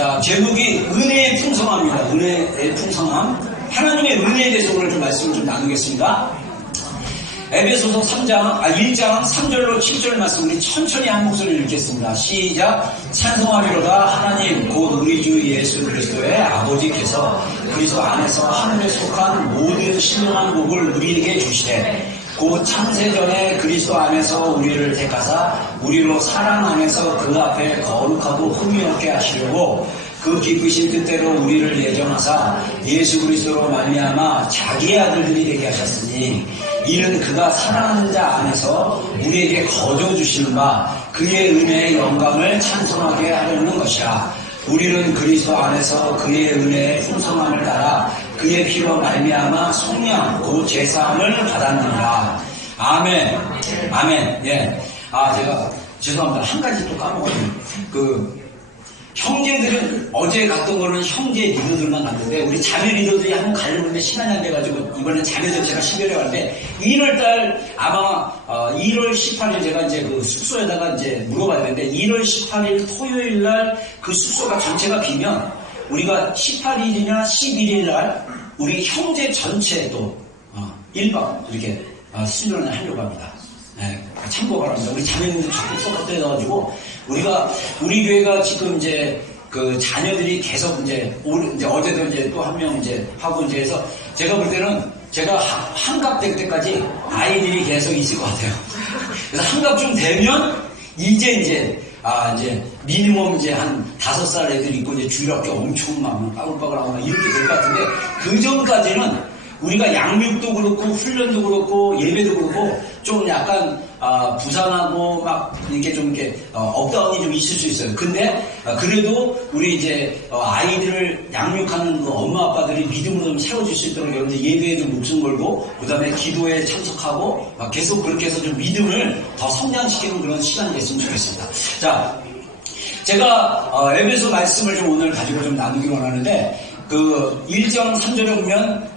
자, 제목이 은혜의 풍성함입니다. 은혜의 풍성함. 하나님의 은혜에 대해서 오늘 좀 말씀을 좀 나누겠습니다. 에베소서 1장 3절로 7절 말씀 우리 천천히 한 목소리를 읽겠습니다. 시작. 찬송하리로다 하나님 곧 우리 주 예수 그리스도의 아버지께서 그리스도 안에서 하늘에 속한 모든 신령한 복을 우리에게 주시되 곧 창세전에 그리스도 안에서 우리를 택하사 우리로 사랑 안에서 그 앞에 거룩하고 흠이 없게 하시려고 그 기쁘신 뜻대로 우리를 예정하사 예수 그리스도로 말미암아 자기의 아들들이 되게 하셨으니 이는 그가 사랑하는 자 안에서 우리에게 거저 주시는 바 그의 은혜의 영광을 찬송하게 하려는 것이라. 우리는 그리스도 안에서 그의 은혜의 풍성함을 따라 그의 피로 말미암아 속량 곧 제사함을 받았느니라. 아멘. 아멘. 예. 제가 죄송합니다. 한 가지 또 까먹었네요. 형제들은 어제 갔던 거는 형제 리더들만 갔는데 우리 자매 리더들이 한번 가려는데 시간이 안 돼가지고 이번엔 자매들 제가 12월에 갔는데 1월달 아마 1월 18일 제가 이제 그 숙소에다가 이제 물어봐야 되는데 1월 18일 토요일 날 그 숙소가 전체가 비면 우리가 18일이나 11일 날 우리 형제 전체도 1박 이렇게 수련을 하려고 합니다. 네, 참고 바랍니다. 우리 자매님들 적극 서포트해가지고 우리 교회가 지금 이제 그 자녀들이 계속 이제 어제도 이제 또 한 명 이제 하고 이제 해서 제가 볼 때는 제가 한갑 될 때까지 아이들이 계속 있을 것 같아요. 그래서 한갑쯤 되면 이제 미니멈 이제 한 5살 애들 있고 이제 주일학교 엄청 막 빠글빠글하고 막 이렇게 될 것 같은데 그 전까지는 우리가 양육도 그렇고 훈련도 그렇고 예배도 그렇고 좀 약간 부산하고 막 이렇게 좀 이렇게 업다운이 좀 있을 수 있어요. 근데 그래도 우리 이제 아이들을 양육하는 그 엄마 아빠들이 믿음으로 좀 세워줄 수 있도록 여러분들 예배에 좀 목숨 걸고 그다음에 기도에 참석하고 계속 그렇게 해서 좀 믿음을 더 성장시키는 그런 시간이 됐으면 좋겠습니다. 자, 제가 에베소 말씀을 좀 오늘 가지고 좀 나누기 원하는데 그 1장 3절에 보면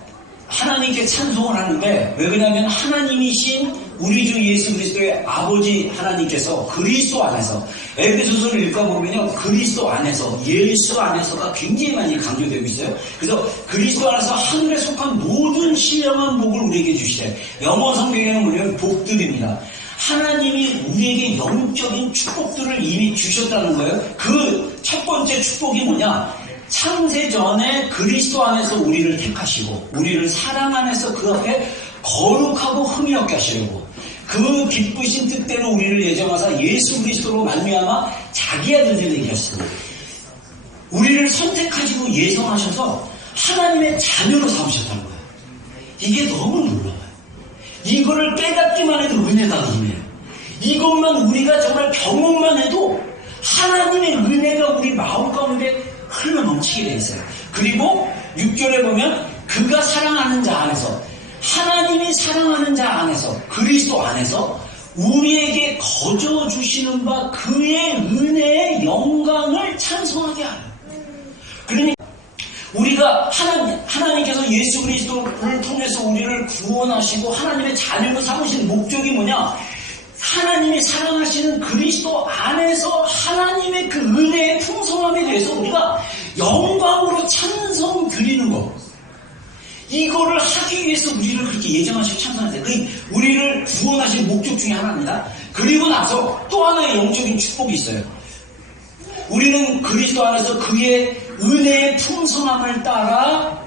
하나님께 찬송을 하는데 왜 그러냐면 하나님이신 우리 주 예수 그리스도의 아버지 하나님께서 그리스도 안에서 에베소서를 읽어보면요 그리스도 안에서 예수 안에서가 굉장히 많이 강조되고 있어요. 그래서 그리스도 안에서 하늘에 속한 모든 신령한 복을 우리에게 주시되 영어 성경에는 보면 복들입니다. 하나님이 우리에게 영적인 축복들을 이미 주셨다는 거예요. 그 첫 번째 축복이 뭐냐? 창세전에 그리스도 안에서 우리를 택하시고 우리를 사랑 안에서 그 앞에 거룩하고 흠이 없게 하시려고 그 기쁘신 뜻대로 우리를 예정하사 예수 그리스도로 말미암아 자기 아들들이 되게 하셨습니다. 우리를 선택하시고 예정하셔서 하나님의 자녀로 삼으셨다는 거예요. 이게 너무 놀라워요. 이거를 깨닫기만 해도 은혜다 은혜예요. 이것만 우리가 정말 경험만 해도 하나님의 은혜가 우리 마음 가운데 흘러 넘치게 되어 있어요. 그리고 6절에 보면 그가 사랑하는 자 안에서 하나님이 사랑하는 자 안에서 그리스도 안에서 우리에게 거저 주시는 바 그의 은혜의 영광을 찬송하게 하라. 그러니 우리가 하나님께서 예수 그리스도를 통해서 우리를 구원하시고 하나님의 자녀로 삼으신 목적이 뭐냐? 하나님이 사랑하시는 그리스도 안에서 하나님의 그 은혜의 풍성함에 대해서 우리가 영광으로 찬송 드리는 것. 이거를 하기 위해서 우리를 그렇게 예정하시고 찬송하세요. 그 우리를 구원하신 목적 중에 하나입니다. 그리고 나서 또 하나의 영적인 축복이 있어요. 우리는 그리스도 안에서 그의 은혜의 풍성함을 따라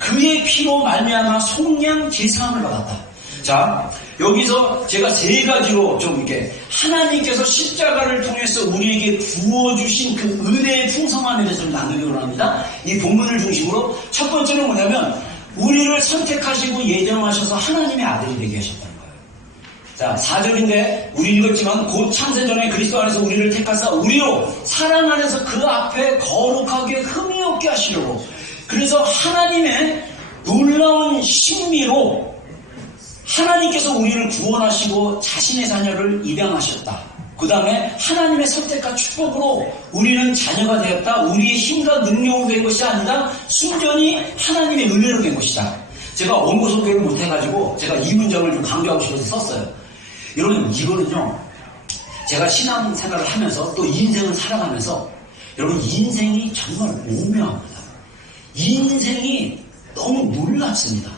그의 피로 말미암아 속량 제사함을 받았다. 자, 여기서 제가 3가지로 좀 이렇게 하나님께서 십자가를 통해서 우리에게 부어주신 그 은혜의 풍성함에 대해서 좀 나누기 원합니다. 이 본문을 중심으로 첫 번째는 뭐냐면 우리를 선택하시고 예정하셔서 하나님의 아들이 되게 하셨다는 거예요. 자, 4절인데 우리 읽었지만 곧 창세전에 그리스도 안에서 우리를 택하사 우리로 사랑 안에서 그 앞에 거룩하게 흠이 없게 하시려고. 그래서 하나님의 놀라운 신비로 하나님께서 우리를 구원하시고 자신의 자녀를 입양하셨다. 그 다음에 하나님의 선택과 축복으로 우리는 자녀가 되었다. 우리의 힘과 능력으로 된 것이 아니라 순전히 하나님의 은혜로 된 것이다. 제가 원고 소개를 못해가지고 제가 이 문장을 좀 강조하고 싶어서 썼어요. 여러분 이거는요 제가 신앙생활을 하면서 또 인생을 살아가면서 여러분, 인생이 정말 오묘합니다. 인생이 너무 놀랍습니다.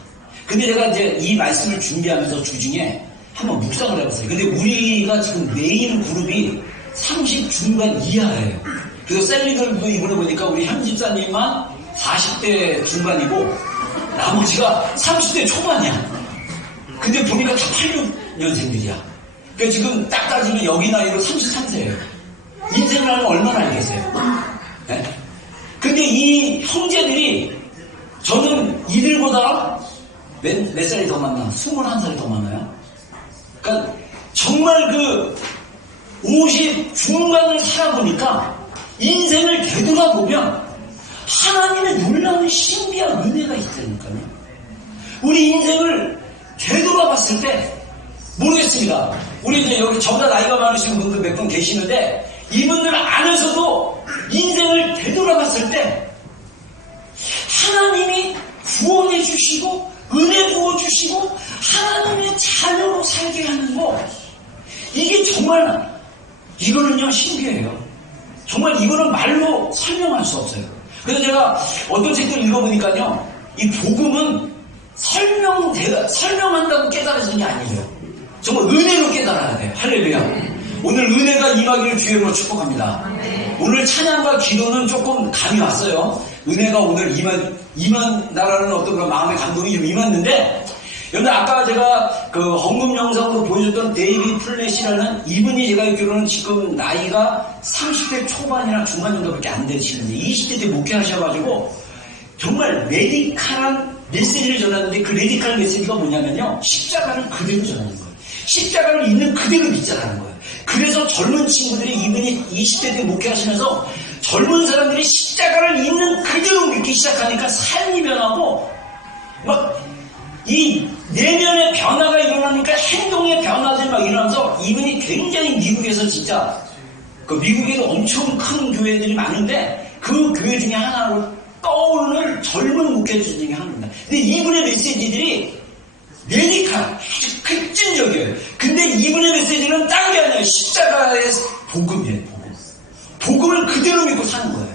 근데 제가 이제 이 말씀을 준비하면서 주중에 한번 묵상을 해봤어요. 근데 우리가 지금 메인 그룹이 30 중반 이하예요. 그래서 셀리들도 이번에 보니까 우리 현 집사님만 40대 중반이고 나머지가 30대 초반이야. 근데 보니까 다 86년생들이야. 그러니까 지금 딱 따지면 여기 나이로 33세예요. 인생을 하면 얼마나 알겠어요? 네? 근데 이 형제들이 저는 이들보다 몇 살이 더 많나? 21살이 더 많아요. 그러니까 정말 그 50 중반을 살아보니까 인생을 되돌아보면 하나님의 놀라운 신비한 은혜가 있다니까요. 우리 인생을 되돌아봤을 때 모르겠습니다. 우리 이제 여기 저보다 나이가 많으신 분들 몇 분 계시는데 이분들 안에서도 인생을 되돌아봤을 때 하나님이 구원해 주시고 은혜 부어주시고 하나님의 자녀로 살게 하는 거, 이게 정말 이거는요 신기해요. 정말 이거는 말로 설명할 수 없어요. 그래서 제가 어떤 책을 읽어보니까요, 이 복음은 설명한다고 깨달아지는 게 아니에요. 정말 은혜로 깨달아야 돼요. 할렐루야. 오늘 은혜가 임하기를 주의로 축복합니다. 오늘 찬양과 기도는 조금 감이 왔어요. 은혜가 오늘 임한다라는 어떤 그런 마음의 감동이 좀 임했는데, 여러분 아까 제가 그 헌금 영상으로 보여줬던 데이비 플랫이라는 이분이 제가 알기로는 지금 나이가 30대 초반이나 중반 정도밖에 안 되시는데 20대 때 목회하셔가지고 정말 레디칼한 메시지를 전하는데, 그 레디칼 메시지가 뭐냐면요, 십자가를 그대로 전하는 거예요. 십자가를 있는 그대로 믿자라는 거예요. 그래서 젊은 친구들이, 이분이 20대 때 목회하시면서 젊은 사람들이 십자가를 있는 그대로 믿기 시작하니까 삶이 변하고 막 이 내면의 변화가 일어나니까 행동의 변화들이 막 일어나면서, 이분이 굉장히 미국에서 진짜 그 미국에도 엄청 큰 교회들이 많은데 그 교회 중에 하나로 떠오르는 젊은 목회자 중에 하나입니다. 근데 이분의 메시지들이 레디칼, 아주 급진적이에요. 근데 이분의 메시지는 딴 게 아니에요. 십자가의 복음이에요. 복음을 그대로 믿고 사는 거예요.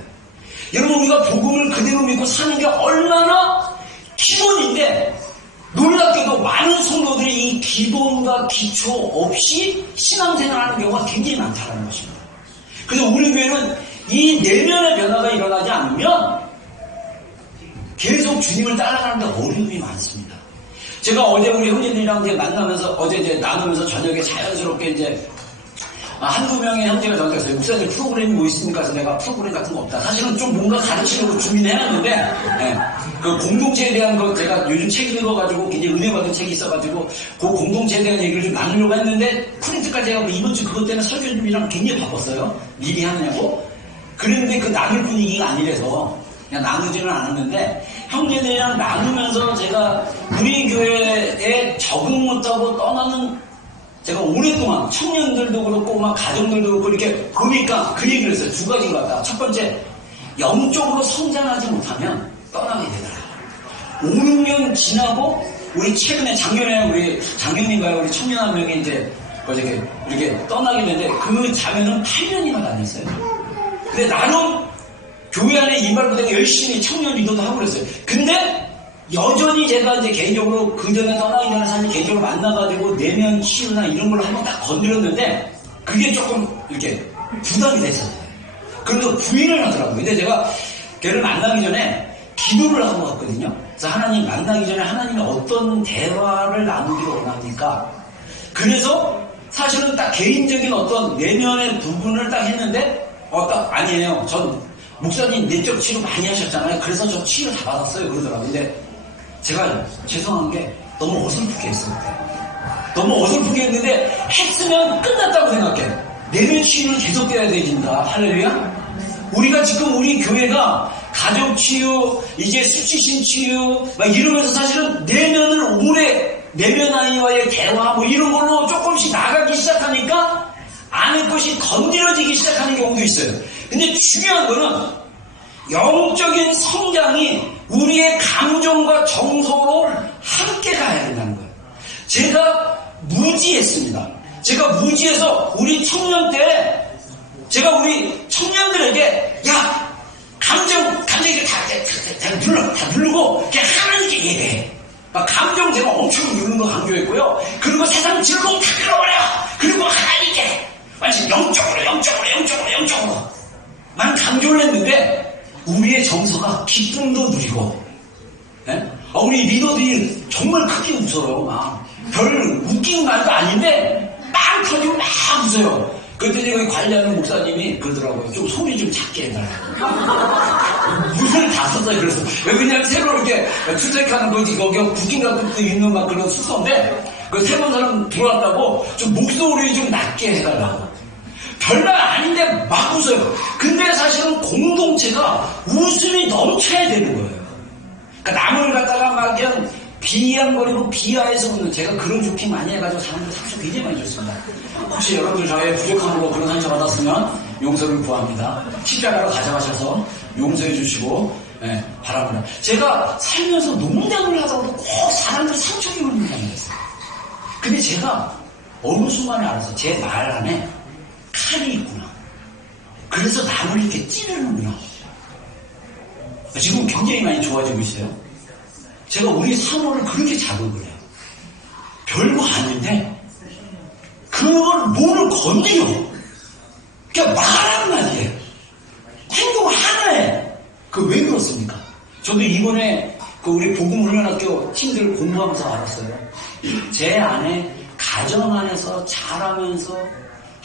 여러분, 우리가 복음을 그대로 믿고 사는 게 얼마나 기본인데, 놀랍게도 많은 성도들이 이 기본과 기초 없이 신앙생활하는 경우가 굉장히 많다는 것입니다. 그래서 우리 교회는 이 내면의 변화가 일어나지 않으면 계속 주님을 따라가는 데 어려움이 많습니다. 제가 어제 우리 형제들이랑 이제 만나면서, 어제 이제 나누면서 저녁에 자연스럽게 이제 한두 명의 형제가 저한테 했어요. 목사님 프로그램이 뭐 있습니까? 그래서 내가 프로그램 같은 거 없다. 사실은 좀 뭔가 가르치려고 준비는 해놨는데, 네. 그 공동체에 대한 거 제가 요즘 책 읽어가지고 굉장히 은혜 받은 책이 있어가지고 그 공동체에 대한 얘기를 좀 나누려고 했는데, 프린트까지 하고 이번 주 그것 때문에 설교 준비랑 굉장히 바빴어요. 미리 하느냐고. 그랬는데 그 나눌 분위기가 아니라서 그냥 나누지는 않았는데, 형제들이랑 나누면서 제가 우리 교회에 적응 못하고 떠나는, 제가 오랫동안 청년들도 그렇고 막 가정들도 그렇고 이렇게 그러니까 그 얘기를 했어요. 두 가지인 것 같다. 첫 번째, 영적으로 성장하지 못하면 떠나게 되더라. 5, 6년 지나고, 우리 최근에 작년에 우리 장현님과의 우리 청년 한 명이 이제 어저께 이렇게 떠나게 되는데, 그 자매는 8년이나 다녔어요. 근데 나름 교회 안에 이발부대가 열심히 청년 리더도 하고 그랬어요. 근데 여전히 제가 이제 개인적으로 그 전에 떠나기 전에 사실 개인적으로 만나가지고 내면 치유나 이런 걸로 한번 딱 건드렸는데, 그게 조금 이렇게 부담이 됐어요. 그래서 부인을 하더라고요. 근데 제가 걔를 만나기 전에 기도를 하고 갔거든요. 그래서 하나님, 만나기 전에 하나님이 어떤 대화를 나누기를 원합니까? 그래서 사실은 딱 개인적인 어떤 내면의 부분을 딱 했는데, 딱 아니에요. 전 목사님 내적 치료 많이 하셨잖아요. 그래서 저 치료 다 받았어요. 그러더라고요. 근데 제가 죄송한 게 너무 어설프게 했을 때. 너무 어설프게 했는데 했으면 끝났다고 생각해. 내면 치유는 계속돼야 되니까. 할렐루야. 우리가 지금 우리 교회가 가정 치유, 이제 수치심 치유 막 이러면서 사실은 내면을 오래, 내면 아이와의 대화 뭐 이런 걸로 조금씩 나가기 시작하니까 안의 것이 건드려지기 시작하는 경우도 있어요. 근데 중요한 거는 영적인 성장이 우리의 감정과 정서로 함께 가야 된다는 거예요. 제가 무지했습니다. 제가 무지해서 우리 청년 때 제가 우리 청년들에게, 야, 감정이 다 누르고, 그냥 하나님께 얘기해. 감정 제가 엄청 누르는 거 강조했고요. 그리고 세상 즐거움 다 끌어버려. 그리고 하나님께. 완전 영적으로. 난 강조를 했는데, 우리의 정서가 기쁨도 누리고, 네? 우리 리더들이 정말 크게 웃어요. 별 웃기는 말도 아닌데, 빵 터지고 막 웃어요. 그랬더니 여기 관리하는 목사님이 그러더라고요. 좀 소리 좀 작게 해달라고. 무슨 다 썼어요. 그래서 왜냐면 새로 이렇게 출첵하는 거지. 거기 국인 같은 있는 막 그런 숙소인데, 그 세 번 사람 들어왔다고 좀 목소리 좀 낮게 해달라고. 별말 아닌데 막 웃어요. 근데 사실은 공동체가 웃음이 넘쳐야 되는 거예요. 그러니까 남을 갖다가 막 그냥 비양거리고 비하해서 웃는, 제가 그런 쇼핑 많이 해가지고 사람들 상처 굉장히 많이 줬습니다. 혹시 여러분들 저의 부족함으로 그런 상처 받았으면 용서를 구합니다. 십자가로 가져가셔서 용서해 주시고 바랍니다. 제가 살면서 농담을 하다가도 꼭 사람들이 상처 입는 농담을 했어요. 근데 제가 어느 순간에 알아서 제 말 안에 칼이 있구나. 그래서 남을 이렇게 찌르는구나. 지금 굉장히 많이 좋아지고 있어요. 제가 우리 사모를 그렇게 자극을 해요. 별거 아닌데 그걸 뭐를 건드려. 그냥 말 한마디에 행동 하나에 왜 그렇습니까? 저도 이번에 우리 복음훈련학교 팀들 공부하면서 알았어요. 제 안에 가정 안에서 자라면서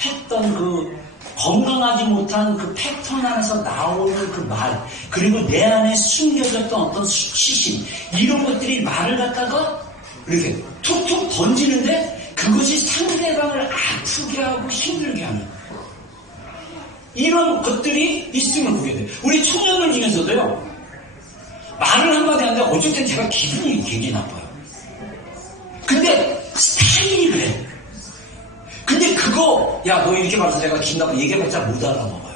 했던 건강하지 못한 패턴 안에서 나오는 말, 그리고 내 안에 숨겨졌던 어떤 수치심, 이런 것들이 말을 갖다가 이렇게 툭툭 던지는데 그것이 상대방을 아프게 하고 힘들게 하는 이런 것들이 있으면 보게 돼요. 우리 청년들 중에서도요, 말을 한마디 하는데 어쩔 땐 제가 기분이 굉장히 나빠요. 근데 스타일이 그래. 근데 야, 너 이렇게 말해서 내가 기분 얘기해봤자 못 알아먹어요.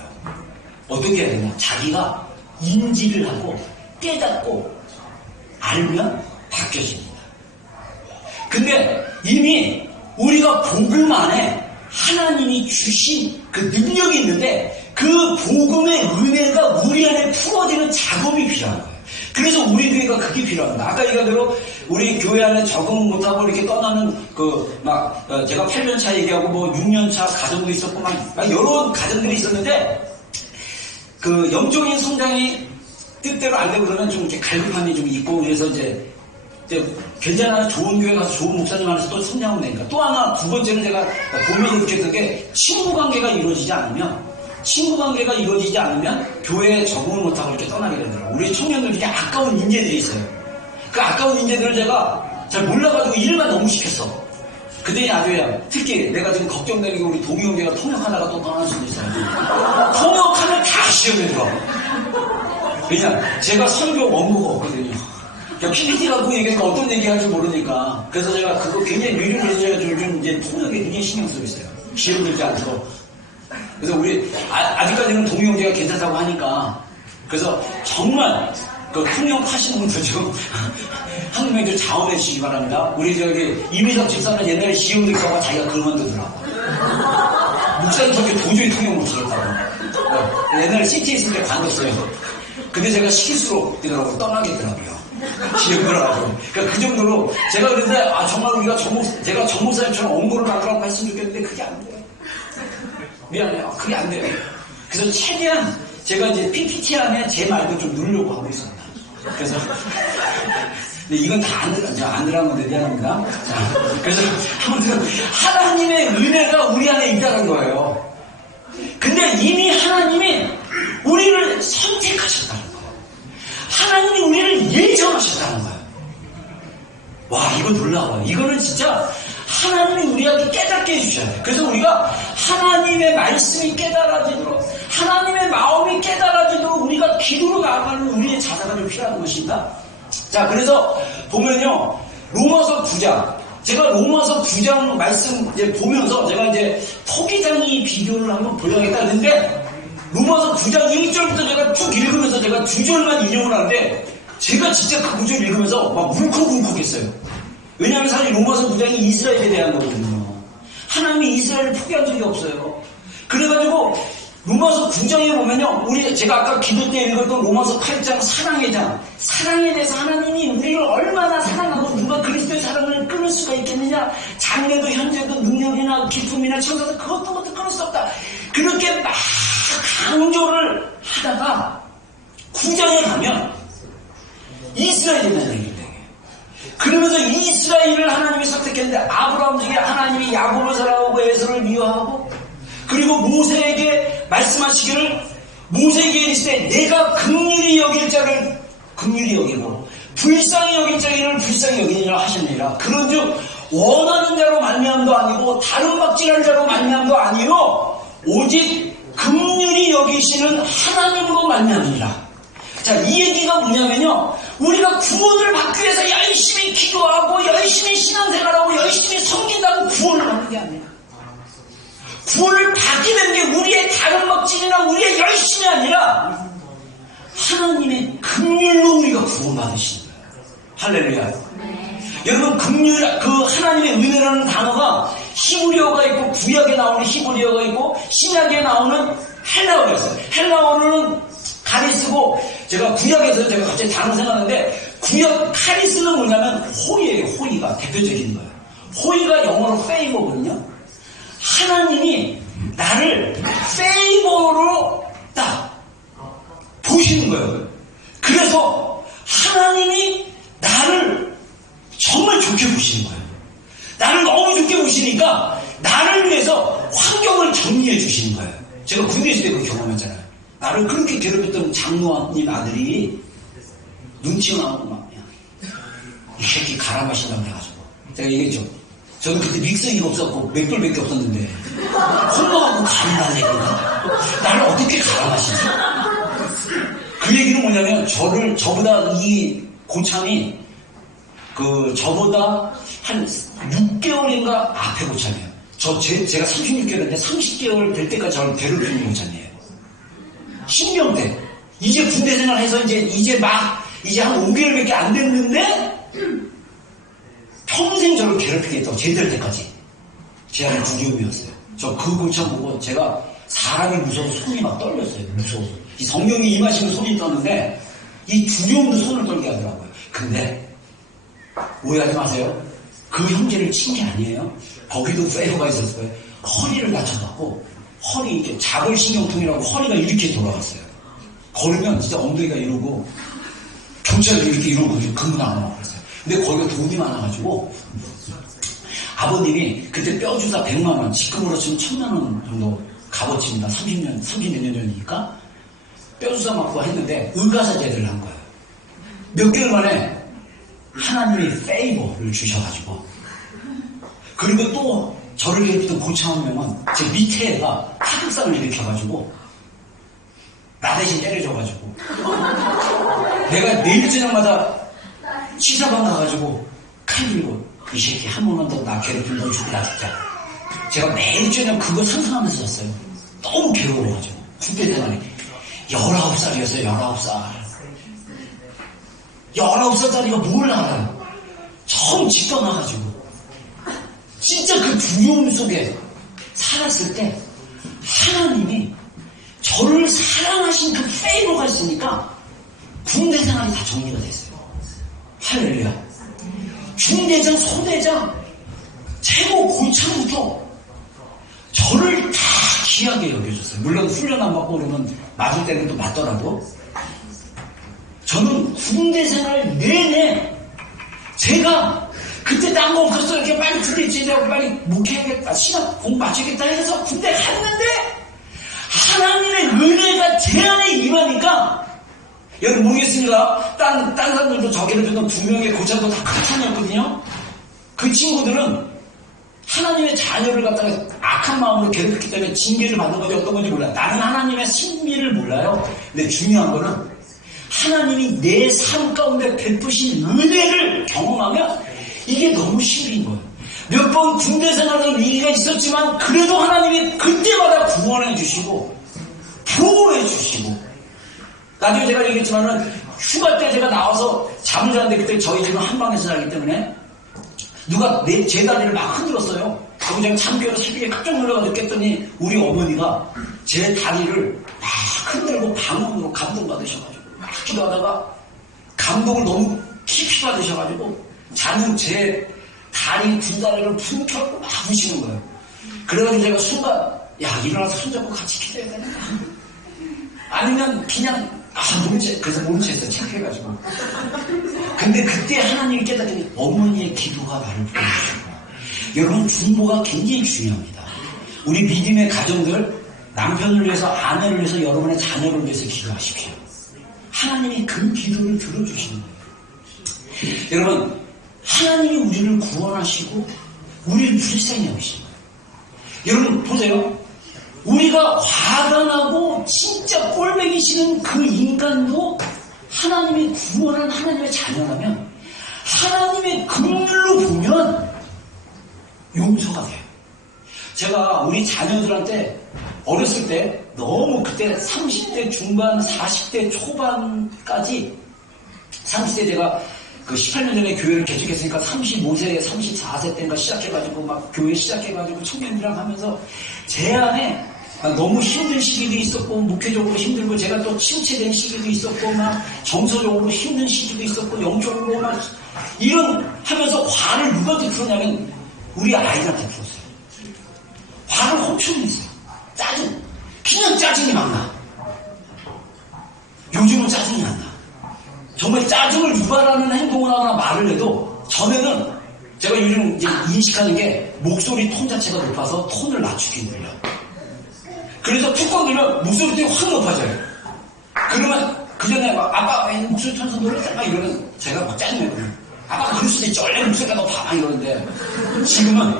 어떻게 해야 되냐? 자기가 인지를 하고 깨닫고 알면 바뀌어집니다. 근데 이미 우리가 복음 안에 하나님이 주신 능력이 있는데 그 복음의 은혜가 우리 안에 풀어지는 작업이 필요한 거예요. 그래서 우리 교회가 그게 필요합니다. 아까 얘기한 대로 우리 교회 안에 적응 못하고 이렇게 떠나는 제가 8년 차 얘기하고 6년 차 가정도 있었고 막 여러 가정들이 있었는데 영적인 성장이 뜻대로 안 되고 그러면 좀 이렇게 갈급함이 좀 있고 그래서 이제 괜찮아 좋은 교회 가서 좋은 목사님 안에서 또 성장하면 되니까. 또 하나 두 번째는 제가 보면서 느꼈던 게 친구 관계가 이루어지지 않으면 교회에 적응을 못하고 이렇게 떠나게 되더라고요. 우리 청년들 이렇게 아까운 인재들이 있어요. 그 아까운 인재들을 제가 잘 몰라가지고 일만 너무 시켰어. 그때 아주야, 특히 내가 지금 걱정되는 게 우리 동희 형제가 통역하다가 또 떠날 수도 있어요. 통역하면 다 시험에 들어. 그냥 제가 설교 원고가 없거든요. PPT 갖고 얘기하니까 어떤 얘기할지 모르니까. 그래서 제가 그거 굉장히 미리를 해서 제가 좀 이제 통역에 굉장히 신경 쓰고 있어요. 시험 들지 않도록. 그래서 우리 아직까지는 동희 형제가 괜찮다고 하니까. 그래서 정말 통역 하시는 분들 좀 한 명 좀 자원해 주시기 바랍니다. 우리 이미석 집사는 옛날에 시험 들다가 자기가 그만두더라고. 목사님 저게 도저히 통역 못 하겠다고. 옛날에 CT에 있을 때 관뒀어요. 근데 제가 실수로 되더라고요. 떠나겠더라고요. 시험 들어가지고. 그러니까 그 정도로 제가 그런데 정말 우리가 제가 정목사님처럼 원고를 하더라고 했으면 좋겠는데 그게 안 돼요. 미안해요. 그게 안 돼요. 그래서 최대한 제가 이제 PPT 안에 제 말도 좀 누르려고 하고 있습니다. 그래서 근데 이건 다 안 들어가면 미안합니다. 그래서 아무튼 하나님의 은혜가 우리 안에 있다는 거예요. 근데 이미 하나님이 우리를 선택하셨다는 거예요. 하나님이 우리를 예정하셨다는 거예요. 와, 이거 놀라워요. 이거는 진짜 하나님이 우리에게 깨닫게 해주셔야 돼요. 그래서 우리가 하나님의 말씀이 깨달아지도록, 하나님의 마음이 깨달아지도록 우리가 기도로 나아가는 우리의 자세가 좀 필요한 것입니다. 자, 그래서 보면요, 로마서 9장. 제가 로마서 9장 말씀 이제 보면서 제가 이제 토기장이 비교를 한번 보여야겠다 했는데, 로마서 9장 1절부터 제가 쭉 읽으면서 제가 2절만 인용을 하는데, 제가 진짜 그 구절 읽으면서 막 울컥울컥했어요. 왜냐하면 사실 로마서 9장이 이스라엘에 대한 거거든요. 하나님이 이스라엘을 포기한 적이 없어요. 그래가지고 로마서 9장에 보면요, 제가 아까 기도 때 읽었던 로마서 8장 사랑의 장, 사랑에 대해서 하나님이 우리를 얼마나 사랑하고 누가 그리스도의 사랑을 끊을 수가 있겠느냐, 장래도 현재도 능력이나 기쁨이나 천사도 그것도 끊을 수 없다. 그렇게 막 강조를 하다가 9장에 가면 이스라엘에 대한 얘기를 해요. 그러면서 이스라엘을 하나님이 선택했는데 아브라함 중에 하나님이 야곱을 사랑하고 에서를 미워하고, 그리고 모세에게 말씀하시기를, 모세에게 이르시되 내가 긍휼히 여길 자를 긍휼히 여기고 불쌍히 여길 자를 불쌍히 여기니라 하셨느니라. 그런즉 원하는 자로 말미암도 아니고 다른 막질하는 자로 말미암도 아니요 오직 긍휼히 여기시는 하나님으로 말미암느니라. 자, 이 얘기가 뭐냐면요, 우리가 구원을 받기 위해서 열심히 기도하고 열심히 신앙생활하고 열심히 섬긴다고 구원을 받는 게 아니라, 구원을 받게 된 게 우리의 다른 막질이나 우리의 열심이 아니라 하나님의 긍휼로 우리가 구원받으시는 거예요. 할렐루야. 여러분, 긍휼, 그 하나님의 은혜라는 단어가 히브리어가 있고, 구약에 나오는 히브리어가 있고, 신약에 나오는 헬라어가 있어요. 헬라어는 카리스고, 제가 구약에서 제가 갑자기 단어 생각하는데, 구약 카리스는 뭐냐면 호의예요. 호의가 대표적인 거예요. 호의가 영어로 페이버거든요. 하나님이 나를 페이버로 딱 보시는 거예요. 그래서 하나님이 나를 정말 좋게 보시는 거예요. 나를 너무 좋게 보시니까 나를 위해서 환경을 정리해 주시는 거예요. 제가 군대 있을 때 그 경험했잖아요. 나를 그렇게 괴롭혔던 장로님 아들이 눈치가 나고 막, 이 새끼 갈아 마신다고 해가지고, 제가 얘기했죠. 저는 그때 믹서기가 없었고 맥돌밖에 없었는데 혼나하고 가린다는 얘기인가? 나를 어떻게 갈아 마시지? 그 얘기는 뭐냐면, 저보다 이 고참이 저보다 한 6개월인가 앞에 고참이에요. 제가 36개월인데 30개월 될 때까지 저를 괴롭히는 고참이에요. 신병대. 이제 군대 생활해서 이제 한 5개월밖에 안 됐는데 평생 저를 괴롭히겠다고, 제대할 때까지. 제 안에 두려움이었어요. 저 그 고참 보고 제가 사람이 무서워서 손이 막 떨렸어요. 무서워서. 이 성령이 임하시는 손이 떴는데 이 두려움도 손을 떨게 하더라고요. 근데 오해하지 마세요. 그 형제를 친 게 아니에요. 거기도 페이버가 있었어요. 허리를 다쳐갖고, 허리 이렇게 자골신경통이라고 허리가 이렇게 돌아갔어요. 걸으면 진짜 엉덩이가 이러고 경찰도 이렇게 이러고 근무 나가고 그랬어요. 근데 거기가 돈이 많아가지고 아버님이 그때 뼈주사 100만원, 지금으로 치면 1000만원 정도 값어치입니다. 30몇 년 전이니까 뼈주사 맞고 했는데 의가사 제대를 한 거예요. 몇 개월 만에 하나님이 페이버를 주셔가지고, 그리고 또 저를 괴롭히던 고참 한 명은 제 밑에 애가 하극상을 일으켜가지고 나 대신 때려줘가지고 내가 내일 저녁마다 취사방 가가지고 칼 들고, 이 새끼 한 번만 더 나 괴롭히면 너 죽다 진짜. 제가 매일 저녁 그거 상상하면서 잤어요. 너무 괴로워가지고. 군대 생활이 19살이었어요. 19살짜리가 뭘 알아요. 처음 집 떠나가지고 진짜 그 두려움 속에 살았을 때 하나님이 저를 사랑하신 그 페이버가 있으니까 군대 생활이 다 정리가 됐어요. 할렐루야. 중대장, 소대장, 최고 고참부터 저를 다 귀하게 여겨줬어요. 물론 훈련 안 받고 그러면 맞을 때는 또 맞더라도, 저는 군대 생활 내내 제가 그때 딴 거 없었어요. 이렇게 빨리 군대 제대하고 빨리 목회하겠다, 시간 공부 맞추겠다 해서 군대 갔는데 하나님의 은혜가 제 안에 임하니까, 여러분 모르겠습니다. 딴 사람들도 저기를 듣는 2명의 고참도 다 크리스찬이었거든요. 그 친구들은 하나님의 자녀를 갖다가 악한 마음으로 괴롭혔기 때문에 징계를 받는 건지 어떤 건지 몰라요. 나는 하나님의 신비를 몰라요. 근데 중요한 거는 하나님이 내 삶 가운데 베푸신 은혜를 경험하면 이게 너무 신비인 거예요. 몇 번 군대 생활은 위기가 있었지만 그래도 하나님이 그때마다 구원해 주시고 보호해 주시고, 나중에 제가 얘기했지만은 휴가 때 제가 나와서 잠을 자는데, 그때 저희 집은 한방에서 자기 때문에 누가 제 다리를 막 흔들었어요. 하고 제가 잠결로 새벽에 깜짝 놀라가 느꼈더니 우리 어머니가 제 다리를 막 흔들고 방언으로 감동받으셔가지고 막 기도하다가 감동을 너무 깊이 받으셔가지고 자는 제 다리 두 다리를 품켜갖고 막 우시는 거예요. 그래가지고 제가 순간 야 일어나서 손잡고 같이 기도해야 되나? 아니면 그냥 그래서 몸치했어요. 착해가지고. 근데 그때 하나님이 깨닫더니 어머니의 기도가 나를 보여주셨구나. 여러분 중보가 굉장히 중요합니다. 우리 믿음의 가정들 남편을 위해서 아내를 위해서 여러분의 자녀를 위해서 기도하십시오. 하나님이 그 기도를 들어주시는 거예요. 여러분 하나님이 우리를 구원하시고 우리를 불쌍히 여기십니다. 여러분 보세요. 우리가 화가 나고 진짜 꼴배기 싫은 그 인간도 하나님이 구원한 하나님의 자녀라면 하나님의 긍휼로 보면 용서가 돼요. 제가 우리 자녀들한테 어렸을 때 너무 그때 30대 중반 40대 초반까지 30대 제가 그 18년 전에 교회를 개척했으니까 35세 34세 때인가 시작해가지고 막 교회 시작해가지고 청년이랑 하면서 제 안에 너무 힘든 시기도 있었고 목회적으로 힘들고 제가 또 치우쳐된 시기도 있었고 막 정서적으로 힘든 시기도 있었고 영적으로 막 이런 하면서 화를 누구한테 풀었냐면 우리 아이들한테 풀었어요. 화를 엄청 냈어요. 짜증. 그냥 짜증이 막 나. 요즘은 짜증이 안 나. 정말 짜증을 유발하는 행동을 하거나 말을 해도 전에는 제가 요즘 이제 인식하는 게 목소리 톤 자체가 높아서 톤을 낮추기 눌려. 그래서 툭 들면 목소리 톤이 확 높아져요. 그러면 그 전에 막 아빠 왜 목소리 톤에서 놀랬어? 막 이러면 제가 막 짜증내거든요. 아빠가 그럴 수도 있지. 원래 목소리가 너 봐봐 이러는데 지금은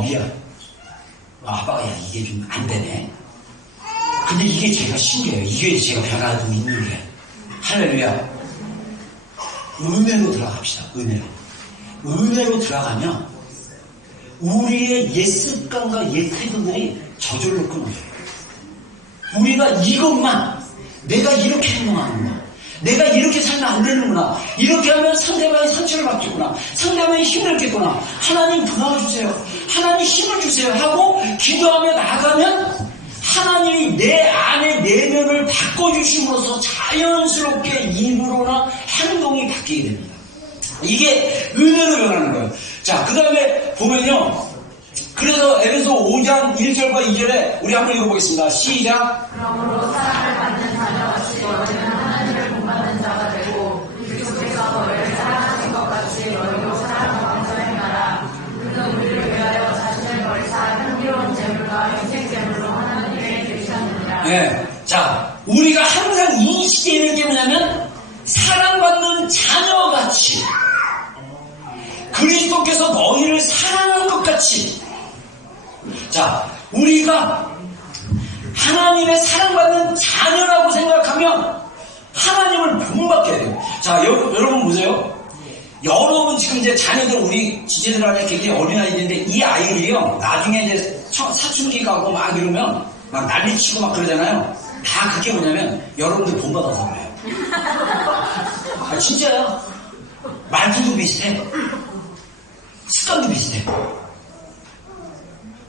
미안. 아빠가 야 이게 좀 안 되네. 근데 이게 제가 신기해요. 이게 제가 변화하고 있는 게. 할렐루야. 은혜로 들어갑시다. 은혜로 들어가면 우리의 옛 습관과 옛 태도들이 저절로 끊어져요. 우리가 이것만 내가 이렇게 행동하는구나. 내가 이렇게 살면 안 되는구나. 이렇게 하면 상대방이 상처를 받겠구나. 상대방이 힘을 겠구나. 하나님 도와주세요. 하나님 힘을 주세요. 하고 기도하며 나가면 하나님이 내 안의 내면을 바꿔주심으로써 자연스럽게 입으로나 행동이 바뀌게 됩니다. 이게 은혜로 변하는 거예요. 자, 그 다음에 보면요. 그래서 에베소 5장 1절과 2절에 우리 한번 읽어보겠습니다. 시작. 그러므로 사랑을 받는 자녀같이 너희는 하나님을 본받는 자가 되고 그리스도께서 너희를 사랑하신 것 같이 너희도 사랑하면서 행하라. 그는 우리를 위하여 자신을 버리사 향기로운 제물과 영생 제물로 하나님께 드리셨느니라. 네. 자, 우리가 항상 인식해야 되는 게 뭐냐면 사랑받는 자녀같이 그리스도께서 너희를 사랑하는 것 같이. 자, 우리가 하나님의 사랑받는 자녀라고 생각하면 하나님을 본받게 돼요. 자, 여러분 보세요. 여러분 지금 이제 자녀들 우리 지체들 안에 굉장히 어린아이들인데 이 아이들이요 나중에 이제 사춘기 가고 막 이러면 막 난리치고 막 그러잖아요. 다 그게 뭐냐면 여러분들 본받아서 그래요. 아, 진짜요. 말투도 비슷해. 습관도 비슷해.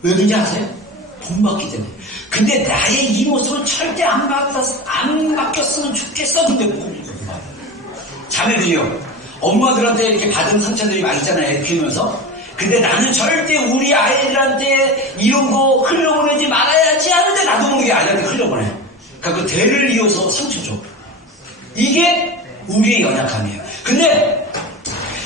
왜 그런지 아세요? 본받기 때문에. 근데 나의 이 모습은 절대 안 바뀌었으면 좋겠어. 근데 자매들이요. 엄마들한테 이렇게 받은 상처들이 많이 있잖아요. 애 키우면서. 근데 나는 절대 우리 아이들한테 이런 거 흘려보내지 말아야지 하는데 나도 모르게 아이한테 흘려보내. 그러니까 그 대를 이어서 상처 줘. 이게 우리의 연약함이에요. 근데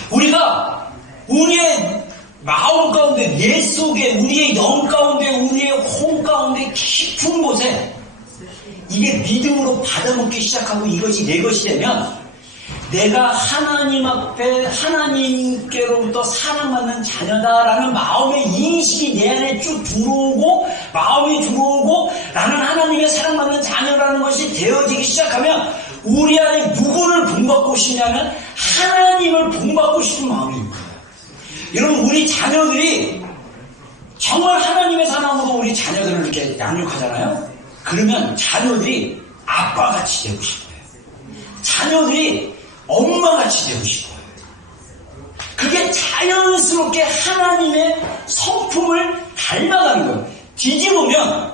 우리가 우리의 마음 가운데, 내 속에, 우리의 영 가운데, 우리의 혼 가운데 깊은 곳에 이게 믿음으로 받아먹기 시작하고 이것이 내 것이 되면 내가 하나님 앞에 하나님께로부터 사랑받는 자녀다라는 마음의 인식이 내 안에 쭉 들어오고 마음이 들어오고 나는 하나님의 사랑받는 자녀라는 것이 되어지기 시작하면 우리 안에 누구를 본받고 싶냐면 하나님을 본받고 싶은 마음입니다. 여러분 우리 자녀들이 정말 하나님의 사랑으로 우리 자녀들을 이렇게 양육하잖아요. 그러면 자녀들이 아빠같이 되고 싶어요. 자녀들이 엄마같이 되고 싶어요. 그게 자연스럽게 하나님의 성품을 닮아가는 거예요. 뒤집으면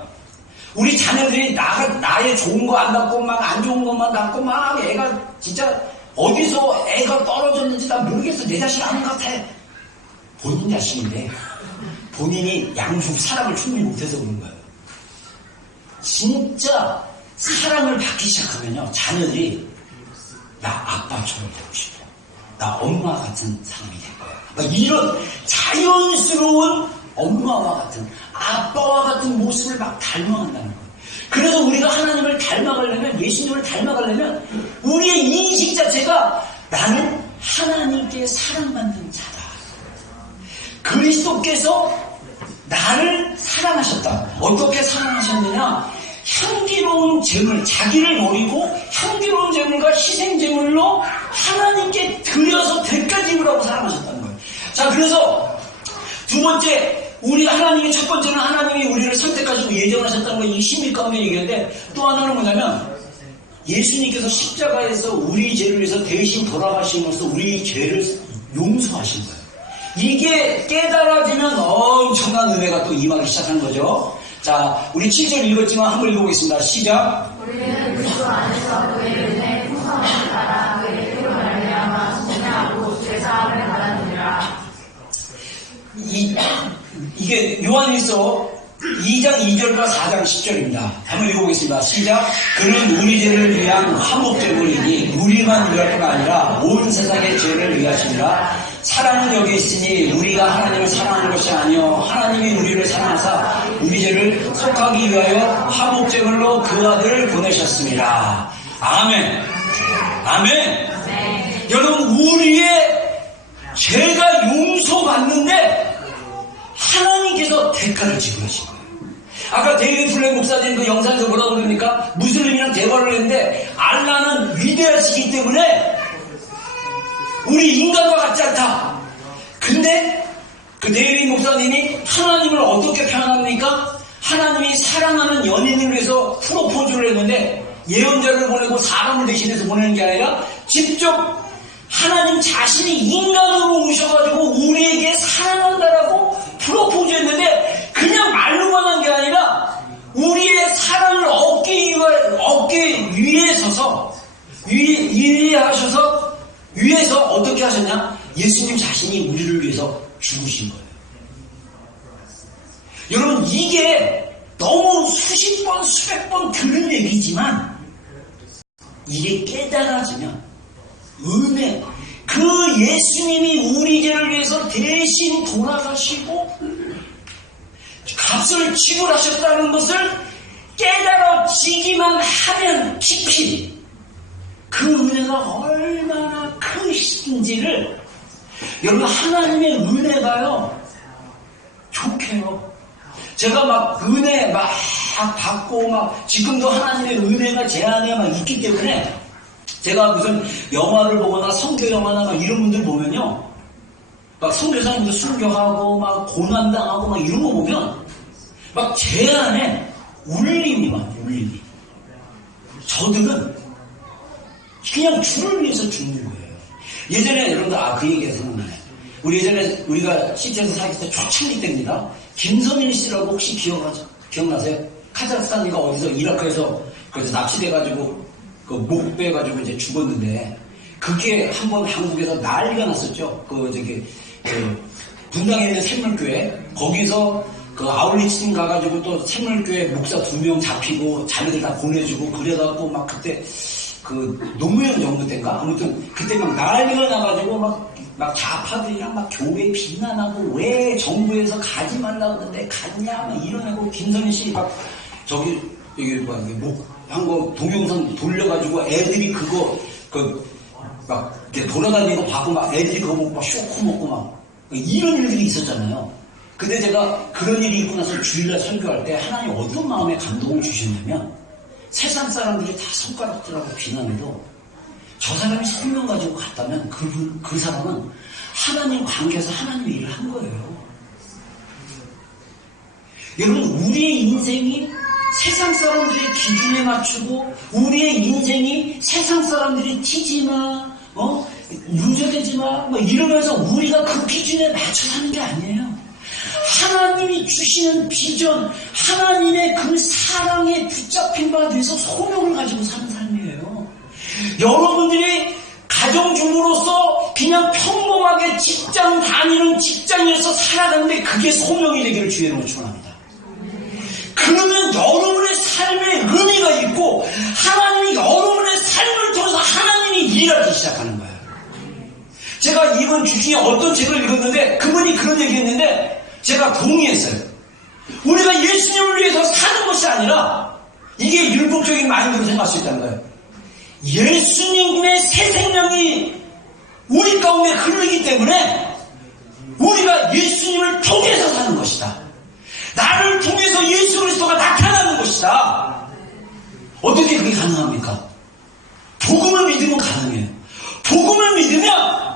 우리 자녀들이 나의 좋은 거 안 낳고 막 안 좋은 것만 낳고 막 애가 진짜 어디서 애가 떨어졌는지 난 모르겠어. 내 자식 아닌 것 같아. 본인 자식인데 본인이 양육 사랑을 충분히 못해서 그런 거예요. 진짜 사랑을 받기 시작하면요, 자녀들이 나 아빠처럼 되고 싶어. 나 엄마 같은 사람이 될 거야. 막 이런 자연스러운 엄마와 같은, 아빠와 같은 모습을 막 닮아간다는 거예요. 그래서 우리가 하나님을 닮아가려면, 예수님을 닮아가려면 우리의 인식 자체가 나는 하나님께 사랑받는 자다. 그리스도께서 나를 사랑하셨다. 어떻게 사랑하셨느냐? 향기로운 제물, 자기를 버리고 향기로운 제물과 희생 제물로 하나님께 드려서 대가 지으라고 사랑하셨다는 거예요. 자, 그래서 두 번째, 우리 하나님이 첫 번째는 하나님이 우리를 선택하시고 예정하셨다는 거, 이 신비 가운데 얘기하는데, 또 하나는 뭐냐면 예수님께서 십자가에서 우리 죄를 위해서 대신 돌아가심으로써 우리 죄를 용서하신 거예요. 이게 깨달아지면 엄청난 은혜가 또 임하기 시작한 거죠. 자, 우리 7절 읽었지만 한번 읽어보겠습니다. 시작. 우리는 그리스도 안에서 그의 은혜의 풍성함을 따라 그의 피로 말미암아 승리하고 죄사함을 받았느니라. 이게 요한일서 2장 2절과 4장 10절입니다. 한번 읽어보겠습니다. 시작. 그는 우리 죄를 위한 화목제물이니 우리만 위할 뿐 아니라 온 세상의 죄를 위하시니라. 사랑은 여기 있으니 우리가 하나님을 사랑하는 것이 아니요 하나님이 우리를 사랑하사 우리 죄를 속하기 위하여 화목제물로 그 아들을 보내셨습니다. 아멘. 아멘. 네. 여러분, 우리의 죄가 용서받는데 하나님께서 대가를 지불하신 거예요. 아까 데이비드 플레이 목사님 그 영상에서 뭐라고 그러니까 무슬림이랑 대화를 했는데 알라는 위대하시기 때문에 우리 인간과 같지 않다. 근데 그 데이비드 목사님이 하나님을 어떻게 표현합니까? 하나님이 사랑하는 연인을 위해서 프로포즈를 했는데 예언자를 보내고 사람을 대신해서 보내는 게 아니라 직접 하나님 자신이 인간으로 오셔가지고 우리에게 사랑한다라고 프로포즈했는데 그냥 말로만 한 게 아니라 우리의 사랑을 얻기 위해 서서 위해서 어떻게 하셨냐? 예수님 자신이 우리를 위해서 죽으신 거예요. 여러분, 이게 너무 수십 번 수백 번 들은 얘기지만 이게 깨달아지면 은혜, 그 예수님이 우리 죄를 위해서 대신 돌아가시고 값을 지불하셨다는 것을 깨달아지기만 하면 깊이 그 은혜가 얼마나 크신지를, 여러분, 하나님의 은혜가요 좋게요. 제가 막 은혜 막 받고 막 지금도 하나님의 은혜가 제 안에 막 있기 때문에 제가 무슨 영화를 보거나 성교 영화나 막 이런 분들 보면요, 막 선교사님도 순교하고 막 고난당하고 막 이런 거 보면 막 제 안에 울림이 와요. 울림이. 저들은 그냥 주를 위해서 죽는 거예요. 예전에 여러분들 그 얘기가 생각나네. 우리 예전에 우리가 시체에서 사귀을 때 초창기 때입니다. 김선민 씨라고 혹시 기억나세요? 카자흐스탄인가 어디서 이라크에서 그래서 납치돼가지고 그 목 빼가지고 이제 죽었는데, 그게 한번 한국에서 난리가 났었죠. 분당에 있는 샘물교회, 거기서 그 아울리친 가가지고 또 샘물교회 목사 2명 잡히고 자녀들 다 보내주고 그래갖고 막 그때 그 노무현 정부 때인가 아무튼 그때 막 난리가 나가지고 막 좌파들이랑 막 교회 비난하고 왜 정부에서 가지 말라고 하는데 갔냐 막 이러고, 김선희 씨 막 저기 이게 한거 동영상 돌려가지고 애들이 그거 막 이렇게 돌아다니고 봐고 막 애들이 그거 먹고 막 쇼크 먹고 막 이런 일들이 있었잖아요. 근데 제가 그런 일이 있고 나서 주일날 설교할 때 하나님 어떤 마음에 감동을 주셨냐면, 세상 사람들이 다 손가락질하고 비난해도 저 사람이 생명 가지고 갔다면 그 사람은 하나님 관계에서 하나님의 일을 한 거예요. 여러분, 우리의 인생이 세상 사람들의 기준에 맞추고 우리의 인생이 세상 사람들이 튀지마 문제되지 마, 이러면서 우리가 그 기준에 맞춰 사는 게 아니에요. 하나님이 주시는 비전, 하나님의 그 사랑에 붙잡힌 바 돼서 소명을 가지고 사는 삶이에요. 여러분들이 가정주부로서 그냥 평범하게 직장 다니는 직장에서 살아가는데 그게 소명이 되기를 주의 이름으로 축원합니다. 그러면 여러분의 삶에 의미가 있고 하나님이 여러분의 삶을 통해서 하나님이 일하기 시작하는 거예요. 제가 이번 주 중에 어떤 책을 읽었는데 그분이 그런 얘기했는데 제가 동의했어요. 우리가 예수님을 위해서 사는 것이 아니라 이게 율법적인 마인드로 생각할 수 있다는 거예요. 예수님의 새 생명이 우리 가운데 흐르기 때문에 우리가 예수님을 통해서 사는 것이다. 나를 통해서 예수 그리스도가 나타나는 것이다. 어떻게 그게 가능합니까? 복음을 믿으면 가능해요. 복음을 믿으면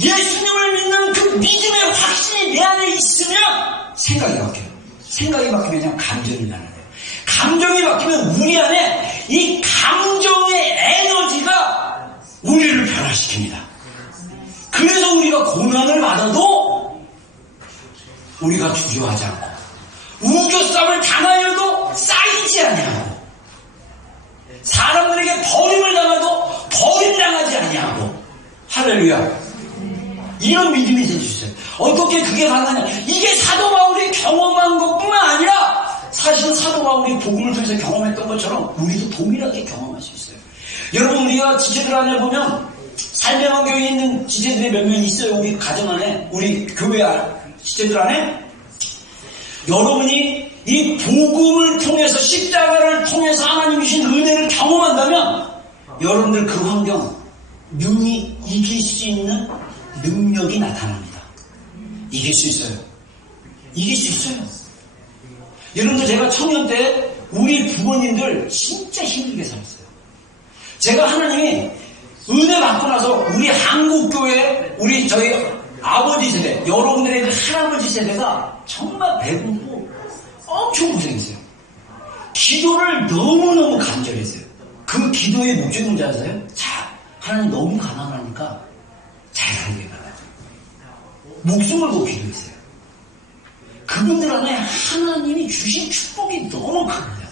예수님을 믿는 그 믿음의 확신이 내 안에 있으면 생각이 바뀌어요. 생각이 바뀌면 감정이 나눠요. 감정이 바뀌면 우리 안에 이 감정의 에너지가 우리를 변화시킵니다. 그래서 우리가 고난을 받아도 우리가 주저하지 않고 우겨쌈을 당하여도 쌓이지 아니하고 사람들에게 버림을 당해도 버림당하지 아니하고 할렐루야. 이런 믿음이 될 수 있어요. 어떻게 그게 가능하냐? 이게 사도 바울이 경험한 것뿐만 아니라 사실은 사도 바울이 복음을 통해서 경험했던 것처럼 우리도 동일하게 경험할 수 있어요. 여러분 우리가 지체들 안에 보면 삶의 환경에 있는 지체들이 몇 명 있어요. 우리 가정 안에, 우리 교회 지체들 안에. 여러분이 이 복음을 통해서 십자가를 통해서 하나님이 주신 은혜를 경험한다면 여러분들 그 환경 능히 이길 수 있는 능력이 나타납니다. 이길 수 있어요. 이길 수 있어요. 여러분들 제가 청년 때 우리 부모님들 진짜 힘들게 살았어요. 제가 하나님이 은혜 받고 나서 우리 한국교회 우리 저희 아버지 세대 여러분들의 그 할아버지 세대가 정말 배고프고 엄청 고생했어요. 기도를 너무너무 간절했어요. 그 기도의 목적이 뭔지 아세요? 자, 하나님 너무 가난하니까 잘 살게 해달라고 목숨을 걸고 기도했어요. 그분들 안에 하나님이 주신 축복이 너무 큽니다.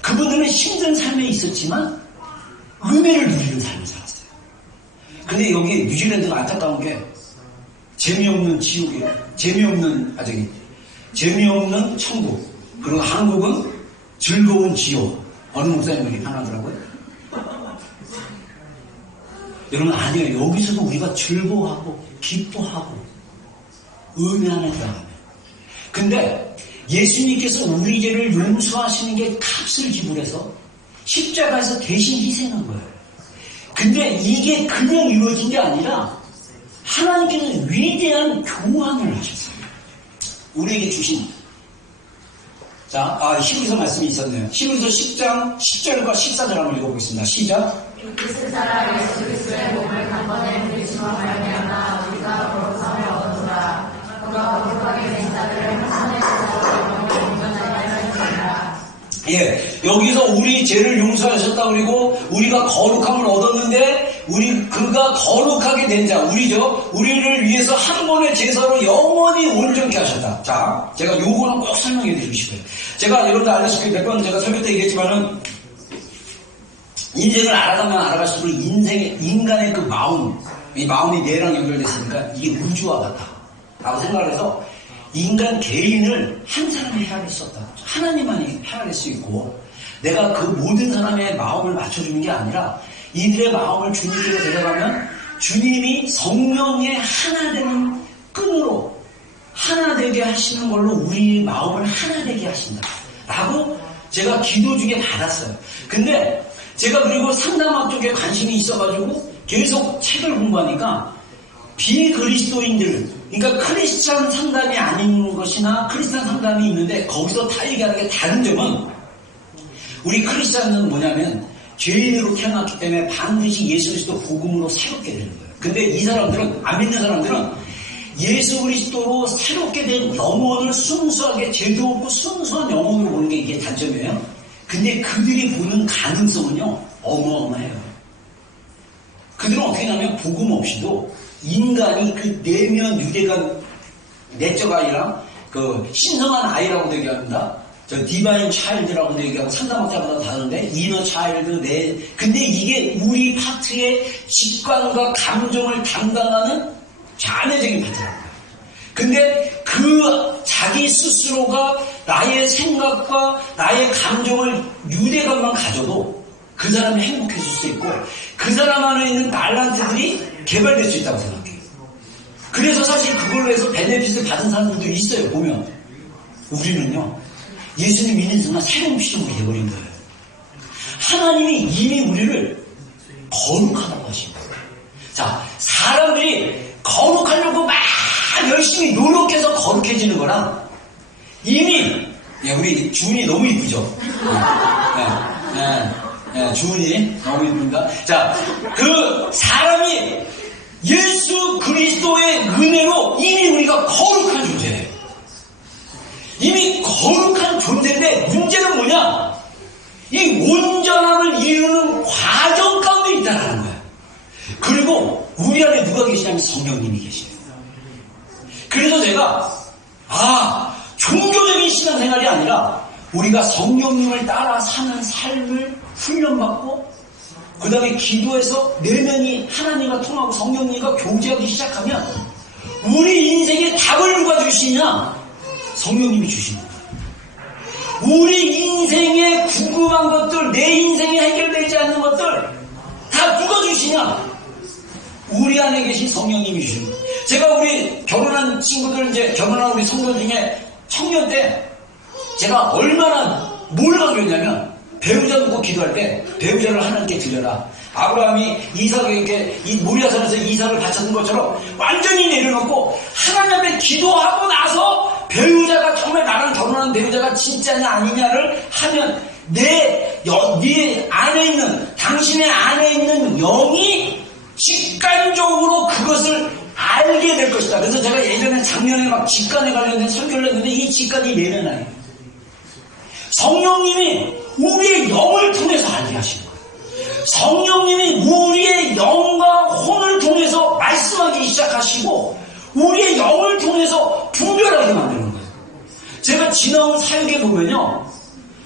그분들은 힘든 삶에 있었지만 은혜를 누리는 삶을 살았어요. 근데 여기 뉴질랜드가 안타까운 게 재미없는 지옥이에요. 재미없는 천국. 그리고 한국은 즐거운 지옥. 어느 목사님이 하나더라고요. 여러분 아니에요. 여기서도 우리가 즐거워하고 기뻐하고 은혜 안에 들어가면. 근데 예수님께서 우리 죄를 용서하시는 게 값을 지불해서 십자가에서 대신 희생한 거예요. 근데 이게 그냥 이루어진 게 아니라 하나님께서 위대한 교환을 하셨어요. 우리에게 주신. 자, 히브리서 말씀이 있었네요. 히브리서 10장 10절과 14절 한번 읽어보겠습니다. 시작. 그 사람 예수 그리스도의 몸을 단번에 부리심과 말미암아 우리가 거룩함을 얻었노라. 그가 거룩하게 된 자들을 하나님의 자녀로 공변하여 하시니라. 예, 여기서 우리 죄를 용서하셨다 그리고 우리가 거룩함을 얻었는데 그가 거룩하게 된 자, 우리를 위해서 한 번의 제사로 영원히 온전케 하셨다. 자, 제가 요거는 꼭 설명해 드리고 싶어요. 제가 여러분들 알다시피 몇 번 제가 설교 때 얘기했지만은 인생을 알아가면 알아갈수록 인간의 그 마음, 이 마음이 뇌랑 연결됐으니까 이게 우주와 같다 라고 생각을 해서 인간 개인을 한 사람이 헤아릴 수 없다. 하나님만이 헤아릴 수 있고 내가 그 모든 사람의 마음을 맞춰주는 게 아니라 이들의 마음을 주님께로 데려가면 주님이 성령의 하나 되는 끈으로 하나 되게 하시는 걸로 우리 마음을 하나 되게 하신다 라고 제가 기도 중에 받았어요. 근데 제가 그리고 상담학 쪽에 관심이 있어가지고 계속 책을 공부하니까 비그리스도인들, 그러니까 크리스찬 상담이 아닌 것이나 크리스찬 상담이 있는데 거기서 다 얘기하는 게 다른 점은 우리 크리스찬은 뭐냐면 죄인으로 태어났기 때문에 반드시 예수 그리스도 복음으로 새롭게 되는 거예요. 근데 이 사람들은, 안 믿는 사람들은 예수 그리스도로 새롭게 된 영혼을 순수하게 죄도 없고 순수한 영혼으로 보는 게 이게 단점이에요. 근데 그들이 보는 가능성은요 어마어마해요. 그들은 어떻게 하냐면 복음 없이도 인간이 그 내면 유대가 내적 아이랑 그 신성한 아이라고도 얘기합니다. 저 디바인 차일드라고도 얘기하고 상담학자마다 다른데 이너 차일드 근데 이게 우리 파트의 직관과 감정을 담당하는 자매적인 파트라고요. 근데 그 자기 스스로가 나의 생각과 나의 감정을 유대감만 가져도 그 사람이 행복해질 수 있고 그 사람 안에 있는 달란트들이 개발될 수 있다고 생각해요. 그래서 사실 그걸로 해서 베네핏을 받은 사람들도 있어요. 보면 우리는요 예수님 믿는 순간 새로운 피조물이 되어버린 거예요. 하나님이 이미 우리를 거룩하다고 하신 거예요. 자, 사람들이 거룩하려고 막 열심히 노력해서 거룩해지는 거랑 이미 우리 주은이 너무 이쁘죠? 주은이 너무 이쁩니다. 자, 그 사람이 예수 그리스도의 은혜로 이미 우리가 거룩한 존재예요. 이미 거룩한 존재인데 문제는 뭐냐? 이 온전함을 이루는 과정 가운데 있다는 거야. 그리고 우리 안에 누가 계시냐면 성령님이 계시요. 그래서 제가 종교적인 신앙생활이 아니라 우리가 성령님을 따라 사는 삶을 훈련받고 그 다음에 기도해서 내면이 하나님과 통하고 성령님과 교제하기 시작하면 우리 인생의 답을 누가 주시냐? 성령님이 주시는 거예요. 우리 인생에 궁금한 것들, 내 인생에 해결되지 않는 것들 다 누가 주시냐? 우리 안에 계신 성령님이 주시는 거예요. 제가 우리 결혼한 친구들, 이제 결혼한 우리 성도 중에 청년 때 제가 얼마나 뭘 강조했냐면 배우자 놓고 기도할 때 배우자를 하나님께 드려라. 아브라함이 이삭에게 이 모리아산에서 이삭을 바쳤는 것처럼 완전히 내려놓고 하나님 앞에 기도하고 나서 배우자가 처음에 나랑 결혼한 배우자가 진짜냐 아니냐를 하면 네 안에 있는 당신의 안에 있는 영이 직관적으로 그것을 알게 될 것이다. 그래서 제가 예전에 작년에 막 직관에 관련된 설교를 했는데 이 직관이 내면 아니에요. 성령님이 우리의 영을 통해서 알게 하시는 거예요. 성령님이 우리의 영과 혼을 통해서 말씀하기 시작하시고 우리의 영을 통해서 분별하게 만드는 거예요. 제가 지나온 사역에 보면요,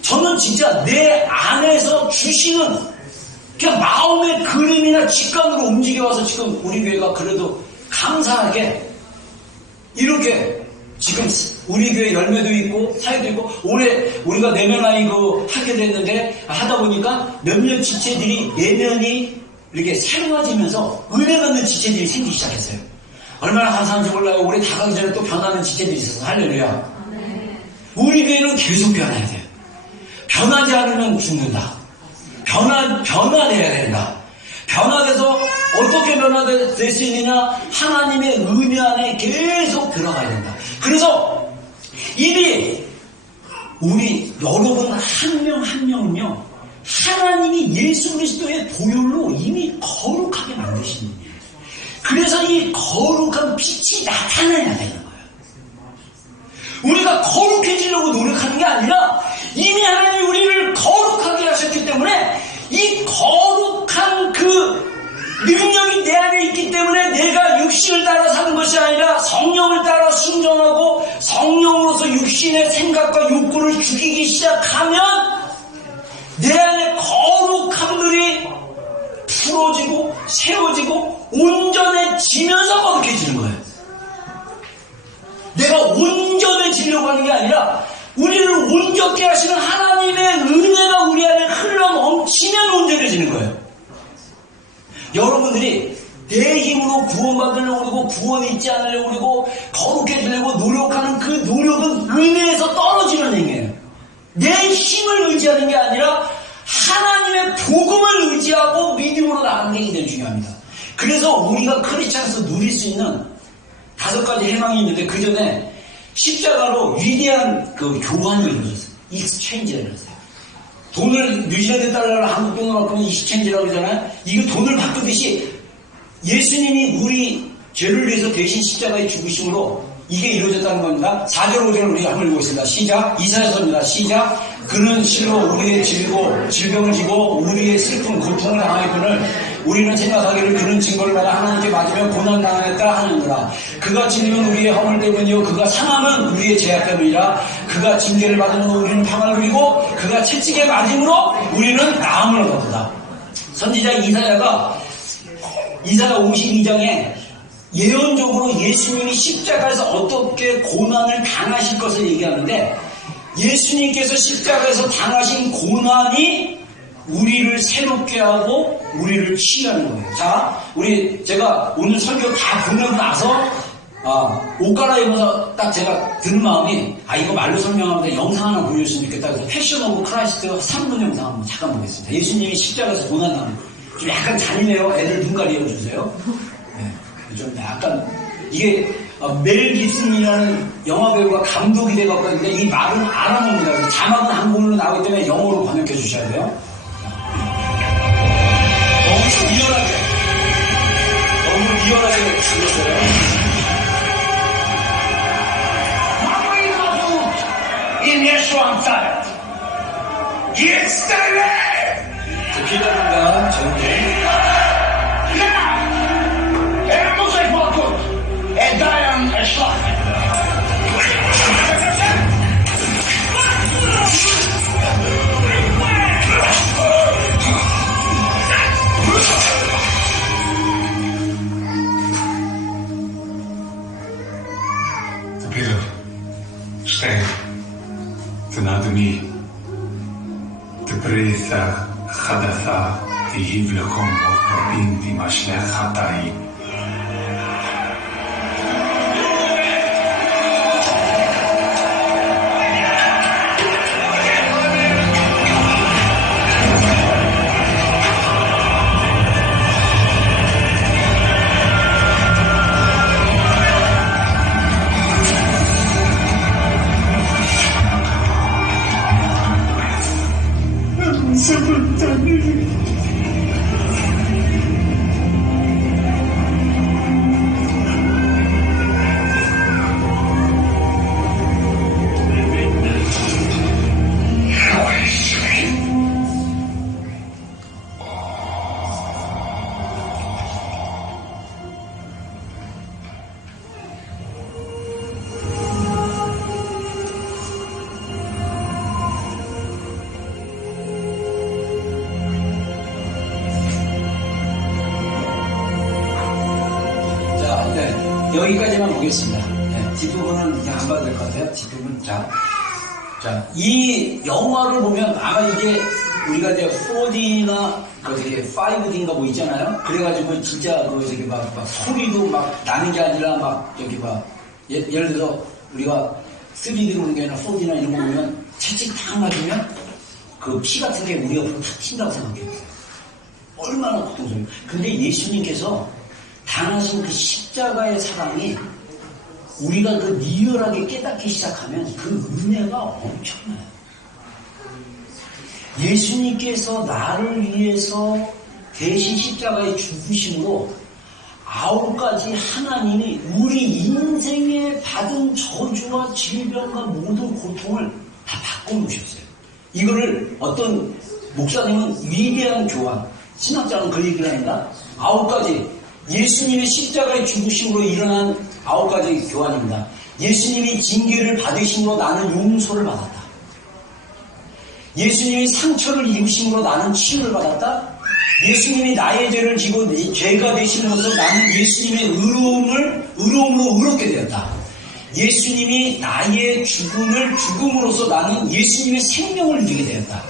저는 진짜 내 안에서 주시는 그냥 마음의 그림이나 직관으로 움직여와서 지금 우리 교회가 그래도 감사하게 이렇게 지금 우리 교회 열매도 있고 사회도 있고 올해 우리가 내면 아이고 하게 됐는데 하다 보니까 몇몇 지체들이 내면이 이렇게 새로워지면서 은혜 받는 지체들이 생기기 시작했어요. 얼마나 감사한지 몰라요. 올해 다 가기 전에 또 변하는 지체들이 있어서 할렐루야. 우리 교회는 계속 변해야 돼요. 변하지 않으면 죽는다. 변화돼야 된다. 변화돼서 어떻게 변화될 수 있느냐? 하나님의 은혜 안에 계속 들어가야 된다. 그래서 이미 우리 여러분 한 명 한 명은요, 하나님이 예수 그리스도의 보혈로 이미 거룩하게 만드신 분이에요. 그래서 이 거룩한 빛이 나타나야 되는 거예요. 우리가 거룩해지려고 노력하는 게 아니라 이미 하나님이 우리를 거룩하게 하셨기 때문에 이 거룩한 그 능력이 내 안에 있기 때문에 내가 육신을 따라 사는 것이 아니라 성령을 따라 순종하고 성령으로서 육신의 생각과 욕구를 죽이기 시작하면 내 안에 거룩함들이 풀어지고 세워지고 온전해지면서 거룩해지는 거예요. 내가 온전해지려고 하는 게 아니라 우리를 온전케 하시는 하나님의 은혜가 우리 안에 흘러 넘치면 온전해지는 거예요. 여러분들이 내 힘으로 구원받으려고 그러고 구원이 있지 않으려고 그러고 거룩해지려고 노력하는 그 노력은 은혜에서 떨어지는 행위예요. 내 힘을 의지하는 게 아니라 하나님의 복음을 의지하고 믿음으로 나가는 게 굉장히 중요합니다. 그래서 우리가 크리스찬에서 누릴 수 있는 5가지 해망이 있는데 그 전에 십자가로 위대한 그 교환을 이루어졌어요. 익스체인지를 이루어졌어요. 돈을 뉴질랜드 달러를 한국 돈으로 바꾸면 익스체인지라고 그러잖아요. 이거 돈을 바꾸듯이 예수님이 우리 죄를 위해서 대신 십자가에 죽으심으로 이게 이루어졌다는 겁니다. 4절 5절 우리 한번 읽어보겠습니다. 시작. 이사야서입니다. 시작. 그는 실로 우리의 질병을 지고 우리의 슬픈 고통을 당하였거늘 우리는 생각하기를 그는 증거를 받아 하나님께 맞으며 고난당하였다 하는구나. 그가 찔리면 우리의 허물 때문이요 그가 상함은 우리의 죄악 때문이라. 그가 징계를 받으므로 우리는 평안을 누리고 그가 채찍에 맞음으로 우리는 나음을 얻었다. 선지자 이사야 52장에 예언적으로 예수님이 십자가에서 어떻게 고난을 당하실 것을 얘기하는데, 예수님께서 십자가에서 당하신 고난이 우리를 새롭게 하고 우리를 치유하는 거예요. 자, 제가 오늘 설교 다 보내고 나서 옷 갈아입어서 딱 제가 든 마음이 이거 말로 설명하면 영상 하나 보여줬으면 좋겠다. 그래서 패션 오브 크라이스트 3분 영상 한번 잠깐 보겠습니다. 예수님이 십자가에서 고난당하는 거. 좀 약간 잔인해요. 애들 눈 가리워주세요. 네, 좀 약간 이게 멜 깁슨이라는 영화배우가 감독이 돼갖고 있는데 이 말은 알아봅니다. 자막은 한국어로 나오기 때문에 영어로 번역해 주셔야 돼요. 너무 리얼하게 죽였어요. in Yeshua time. Yes, 기다린다, 정리. Er muss sich mal gucken. Er dayan erschlagen. תגיד, שתי, תנדמי, תבריסה, חדשה, תהיב לקום עוד פרבים, תמשלח חטאים. 여기까지만 보겠습니다. 네, 뒷부분은 그냥 안 봐도 될 것 같아요. 뒷부분. 자, 이 영화를 보면 아마 이게 우리가 이제 4D나 5D인가 뭐 있잖아요. 그래가지고 진짜 저기 막 소리도 막 나는 게 아니라 막 여기 막 예를 들어 우리가 3D로 보는 게 아니라 4D나 이런 거 보면 채찍 탁 맞으면 그 피 같은 게 우리 옆으로 탁 튄다고 생각해요. 얼마나 고통스러워요. 근데 예수님께서 당하신 그 십자가의 사랑이 우리가 그 리얼하게 깨닫기 시작하면 그 은혜가 엄청나요. 예수님께서 나를 위해서 대신 십자가에 죽으심으로 9가지 하나님이 우리 인생에 받은 저주와 질병과 모든 고통을 다 바꿔놓으셨어요. 이거를 어떤 목사님은 위대한 교환, 신학자는 그 얘기를 합니다. 9가지 예수님의 십자가의 죽으심으로 일어난 9가지 교환입니다. 예수님이 징계를 받으심으로 나는 용서를 받았다. 예수님이 상처를 입으심으로 나는 치유를 받았다. 예수님이 나의 죄를 지고 죄가 되심으로써 나는 예수님의 의로움으로 의롭게 되었다. 예수님이 나의 죽음을 죽음으로써 나는 예수님의 생명을 누리게 되었다.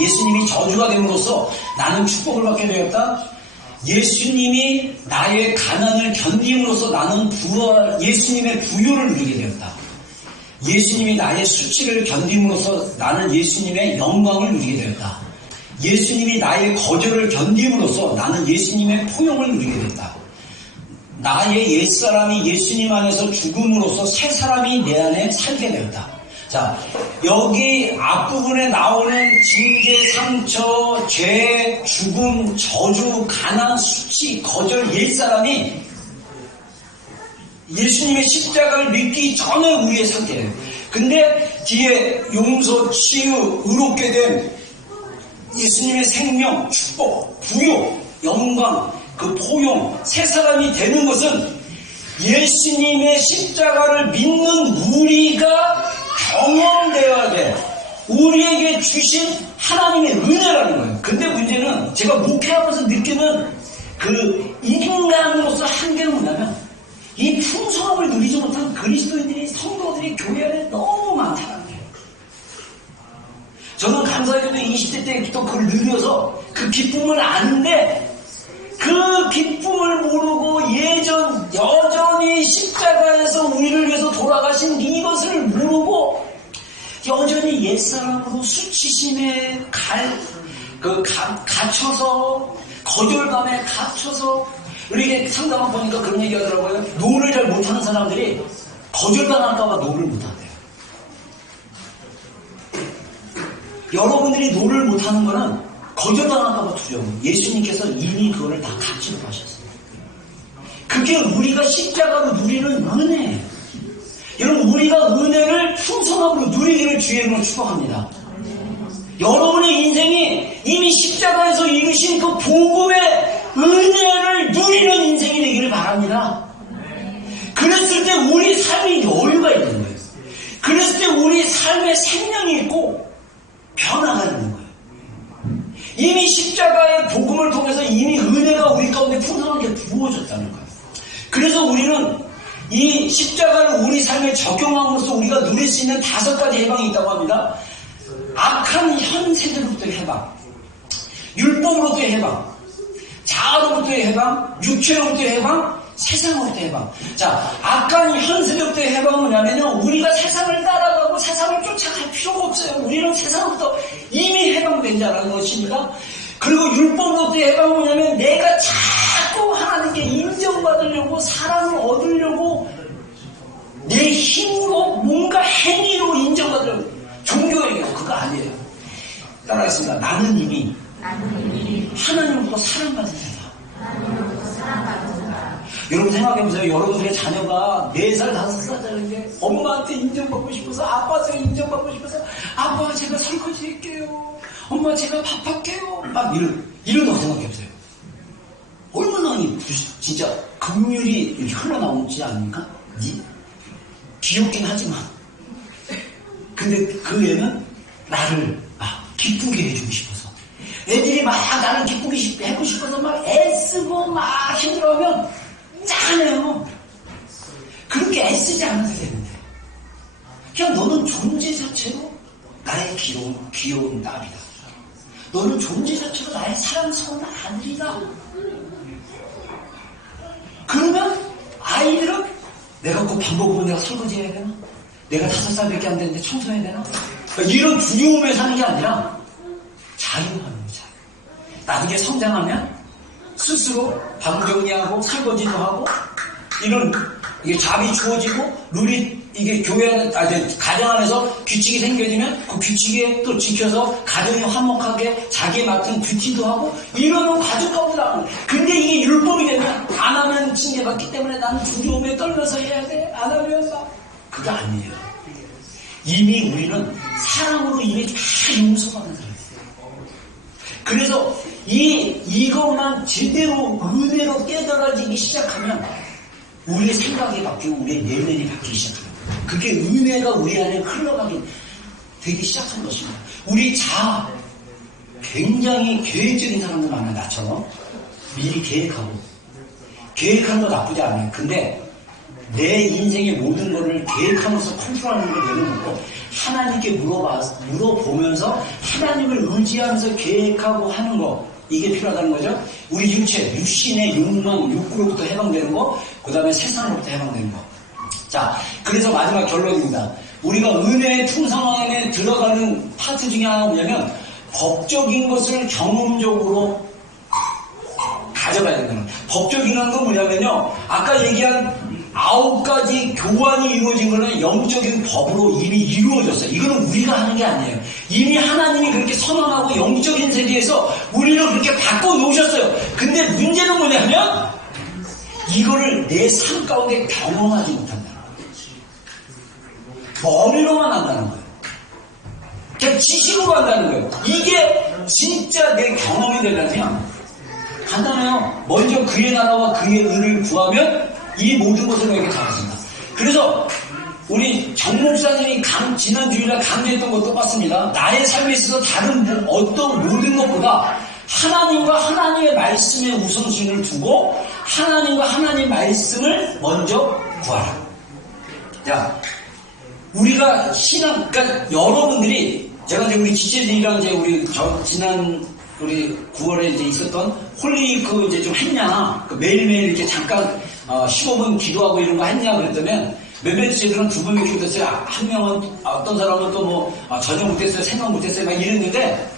예수님이 저주가 됨으로써 나는 축복을 받게 되었다. 예수님이 나의 가난을 견딤으로써 나는 예수님의 부요를 누리게 되었다. 예수님이 나의 수치를 견딤으로써 나는 예수님의 영광을 누리게 되었다. 예수님이 나의 거절을 견딤으로써 나는 예수님의 포용을 누리게 됐다. 나의 옛사람이 예수님 안에서 죽음으로써 새 사람이 내 안에 살게 되었다. 자, 여기 앞부분에 나오는 징계, 상처, 죄, 죽음, 저주, 가난, 수치, 거절, 옛사람이 예수님의 십자가를 믿기 전에 우리의 상태예요. 근데 뒤에 용서, 치유, 의롭게 된 예수님의 생명, 축복, 부요, 영광, 그 포용, 새 사람이 되는 것은 예수님의 십자가를 믿는 우리가 경험되어야 돼. 우리에게 주신 하나님의 은혜라는 거예요. 근데 문제는 제가 목회하면서 느끼는 그 인간으로서 한계는 뭐냐면 이 풍성함을 누리지 못한 그리스도인들이, 성도들이 교회 안에 너무 많다는 거예요. 저는 감사하게도 20대 때부터 그걸 누려서 그 기쁨을 아는데 그 기쁨을 모르고 여전히 십자가에서 우리를 위해서 돌아가신 이것을 모르고 여전히 옛사람으로 수치심에 갇혀서, 거절감에 갇혀서, 우리 상담을 보니까 그런 얘기 하더라고요. 노를 잘 못하는 사람들이 거절당할까봐 노를 못한대요. 여러분들이 노를 못하는 거는 거절당할까봐 두려워요. 예수님께서 이미 그거를 다 가지고 가셨어요. 그게 우리가 십자가로 누리는 은혜예요. 여러분, 우리가 은혜를 풍성함으로 누리기를 주의 이름으로 축복합니다. 여러분의 인생이 이미 십자가에서 이루신 그 복음의 은혜를 누리는 인생이 되기를 바랍니다. 그랬을 때 우리 삶에 여유가 있는 거예요. 그랬을 때 우리 삶에 생명이 있고 변화가 있는 거예요. 이미 십자가의 복음을 통해서 이미 은혜가 우리 가운데 풍성하게 부어졌다는 거예요. 그래서 우리는 이 십자가를 우리 삶에 적용함으로써 우리가 누릴 수 있는 5가지 해방이 있다고 합니다. 악한 현 세대로부터의 해방, 율법으로부터의 해방, 자아로부터의 해방, 육체로부터의 해방, 세상으로부터의 해방. 자, 악한 현 세대로부터의 해방은 뭐냐면요, 우리가 세상을 따라가고 세상을 쫓아갈 필요가 없어요. 우리는 세상으로부터 이미 해방된 자라는 것입니다. 그리고 율법으로부터의 해방은 뭐냐면 내가 자꾸 하나님께 인정받으려고, 사랑을 얻으려고 내 힘으로 뭔가 행위로 인정받으려고, 종교예요. 그거 아니에요. 따라하겠습니다. 나는 이미 하나님으로부터 사랑받은 자다. 여러분 생각해보세요. 여러분들의 자녀가 4살, 5살 되는데 엄마한테 인정받고 싶어서, 아빠한테 인정받고 싶어서, 아빠 제가 설거지 할게요. 엄마 제가 밥 할게요. 막 이런 거 생각해보세요. 얼마나 진짜 긍휼이 이렇게 흘러나오지 않습니까? 귀엽긴 하지만. 근데 그 애는 나를 기쁘게 해주고 싶어서, 애들이 막 나를 기쁘게 하고 싶어서 막 애쓰고 막 힘들어하면 짠해요. 그렇게 애쓰지 않아도 되는데 그냥 너는 존재 자체로 나의 귀여운 나비다. 너는 존재 자체로 나의 사랑스러운 아들이다. 그러면 아이들은 내가 그 밥 먹으면 내가 설거지 해야 되나? 내가 5살밖에 안 되는데 청소해야 되나? 이런 두려움에 사는 게 아니라 자유하는 거죠. 나중에 성장하면 스스로 방 정리하고 설거지도 하고 이게 잡이 주어지고 룰이 이게 가정 안에서 규칙이 생겨지면 그 규칙에 또 지켜서 가정이 화목하게 자기에 맡은 듀티도 하고 이러는 가족하고나. 근데 이게 율법이 되면 안 하면 징계받기 때문에 나는 두려움에 떨면서 해야 돼. 안 하면 그거 아니에요. 이미 우리는 사랑으로 이미 다 용서받는 사람이에요. 그래서 이것만 제대로 은혜로 깨달아지기 시작하면 우리의 생각이 바뀌고 우리의 내면이 바뀌기 시작합니다. 그게 은혜가 우리 안에 흘러가기 되기 시작한 것입니다. 우리 굉장히 계획적인 사람들 많아요. 나처럼 미리 계획하는 거 나쁘지 않아요. 근데 내 인생의 모든 것을 계획하면서 컨트롤하는 게 되는 거고, 하나님께 물어보면서 하나님을 의지하면서 계획하고 하는 거, 이게 필요하다는 거죠. 우리 육신의 욕망, 욕구로부터 해방되는 거, 그 다음에 세상으로부터 해방되는 거. 자, 그래서 마지막 결론입니다. 우리가 은혜의 풍성함에 들어가는 파트 중에 하나가 뭐냐면 법적인 것을 경험적으로 가져가야 된다는 거예요. 법적인 건 뭐냐면요, 아까 얘기한 9가지 교환이 이루어진 거는 영적인 법으로 이미 이루어졌어요. 이거는 우리가 하는 게 아니에요. 이미 하나님이 그렇게 선언하고 영적인 세계에서 우리를 그렇게 바꿔놓으셨어요. 근데 문제는 뭐냐면 이거를 내 삶 가운데 경험하지 못한다는 거예요. 머리로만 한다는 거예요. 그냥 지식으로 한다는 거예요. 이게 진짜 내 경험이 되려면 간단해요. 먼저 그의 나라와 그의 의를 구하면 이 모든 것을 너에게 더하신다. 그래서 우리 정 목사님이 지난 주일날 강조했던 것도 똑같습니다. 나의 삶에 있어서 다른 어떤 모든 것보다 하나님과 하나님의 말씀에 우선순위를 두고 하나님과 하나님의 말씀을 먼저 구하라. 자, 우리가 그러니까 여러분들이 제가 이제 우리 지체들이랑 이제 지난 우리 9월에 이제 있었던 홀리위크 이제 좀 했냐, 매일매일 이렇게 잠깐 15분 기도하고 이런 거 했냐 그랬더니 몇몇 지체들은 2번 이렇게 됐어요. 한 명은 어떤 사람은 또 뭐 전혀 못했어요, 생각 못했어요, 막 이랬는데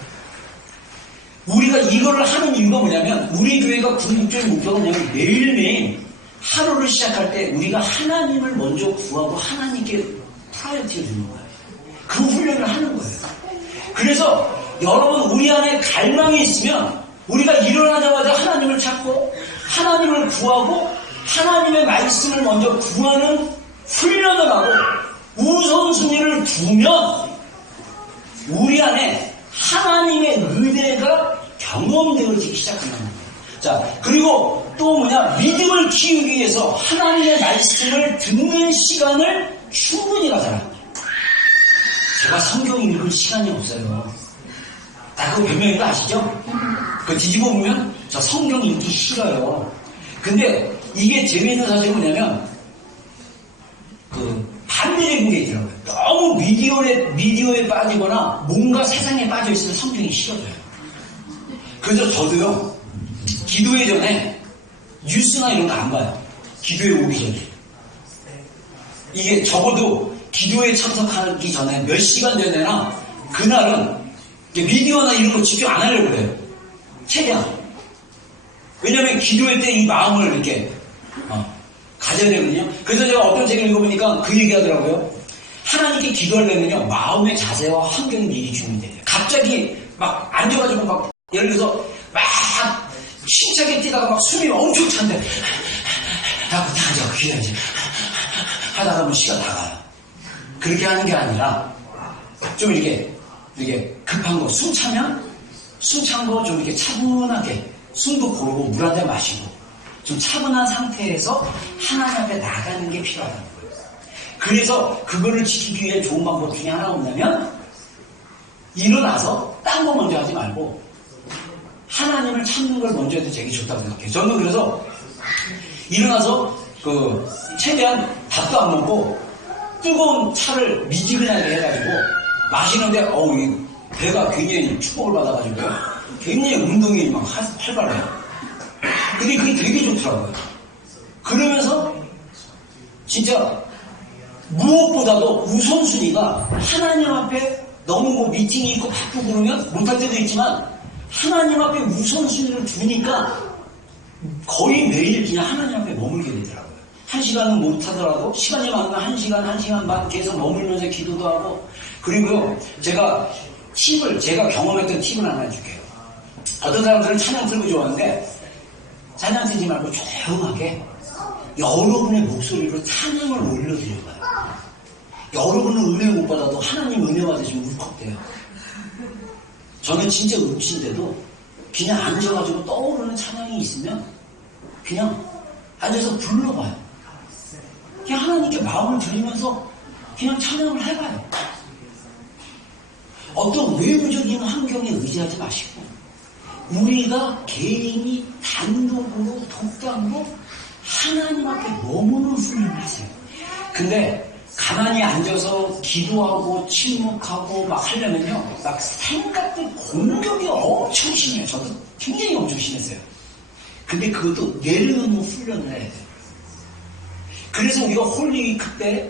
우리가 이거를 하는 이유가 뭐냐면 우리 교회가 궁극적인 목표가 뭐냐면 매일매일 하루를 시작할 때 우리가 하나님을 먼저 구하고 하나님께 프라이어티를 주는 거예요. 그 훈련을 하는 거예요. 그래서 여러분 우리 안에 갈망이 있으면 우리가 일어나자마자 하나님을 찾고 하나님을 구하고 하나님의 말씀을 먼저 구하는 훈련을 하고 우선순위를 두면 우리 안에 하나님의 은혜가 경험되어지기 시작하는 거예요. 자, 그리고 또 뭐냐, 믿음을 키우기 위해서 하나님의 말씀을 듣는 시간을 충분히 가져라. 제가 성경 읽을 시간이 없어요. 다 그거 변명인 거 아시죠? 그 뒤집어 보면 저 성경 읽기 싫어요. 근데 이게 재미있는 사실은 뭐냐면 반대적인 게 있더라고요. 너무 미디어에 빠지거나 뭔가 세상에 빠져 있으면 성경이 싫어져요. 그래서 저도요, 기도회 전에 뉴스나 이런 거 안 봐요. 기도회 오기 전에. 이게 적어도 기도에 참석하기 전에 몇 시간 전에나 그날은 미디어나 이런 거 집중 안 하려고 해요. 최대한. 왜냐면 기도회 때 이 마음을 이렇게 가져야 되거든요. 그래서 제가 어떤 책을 읽어보니까 그 얘기 하더라고요. 하나님께 기도하려면요, 마음의 자세와 환경이 미리 준비돼요. 갑자기 막 앉아가지고 막 예를 들어서 막 힘차게 뛰다가 막 숨이 엄청 찬데 다 기도해야지 하다가 보면 시간 나가요. 그렇게 하는 게 아니라 좀 이렇게 급한 거 숨 찬 거 좀 이렇게 차분하게 숨도 고르고 물 한 잔 마시고 좀 차분한 상태에서 하나님 앞에 나가는 게 필요하다는 거예요. 그래서 그거를 지키기 위해 좋은 방법 중에 하나가 뭐냐면 일어나서 딴 거 먼저 하지 말고 하나님을 찾는 걸 먼저 해도 되게 좋다고 생각해요. 저는 그래서 일어나서 최대한 밥도 안 먹고 뜨거운 차를 미지근하게 해가지고 마시는데 배가 굉장히 축복을 받아가지고 굉장히 운동이 막 활발해요. 근데 그게 되게 좋더라고요. 그러면서 진짜 무엇보다도 우선순위가 하나님 앞에 너무 뭐 미팅이 있고 바쁘고 그러면 못할 때도 있지만 하나님 앞에 우선순위를 두니까 거의 매일 그냥 하나님 앞에 머물게 되더라고요. 1시간은 못하더라도 시간이 많으면 1시간, 1시간 반 계속 머물면서 기도도 하고. 그리고요, 제가 경험했던 팁을 하나 줄게요. 어떤 사람들은 찬양 틀고 좋아하는데 찬양 틀지 말고 조용하게 여러분의 목소리로 찬양을 올려드려봐요. 여러분은 은혜 못 받아도 하나님 은혜 받으시면 울컥돼요. 저는 진짜 음치인데도 그냥 앉아가지고 떠오르는 찬양이 있으면 그냥 앉아서 불러봐요. 그냥 하나님께 마음을 드리면서 그냥 찬양을 해봐요. 어떤 외부적인 환경에 의지하지 마시고 우리가 개인이 단독으로 독단으로 하나님 앞에 머무는 훈련을 하세요. 근데 가만히 앉아서 기도하고 침묵하고 막 하려면요, 막 생각들 공격이 엄청 심해요. 저도 굉장히 엄청 심했어요. 근데 그것도 내려놓는 훈련을 해야 돼요. 그래서 우리가 홀리위크 때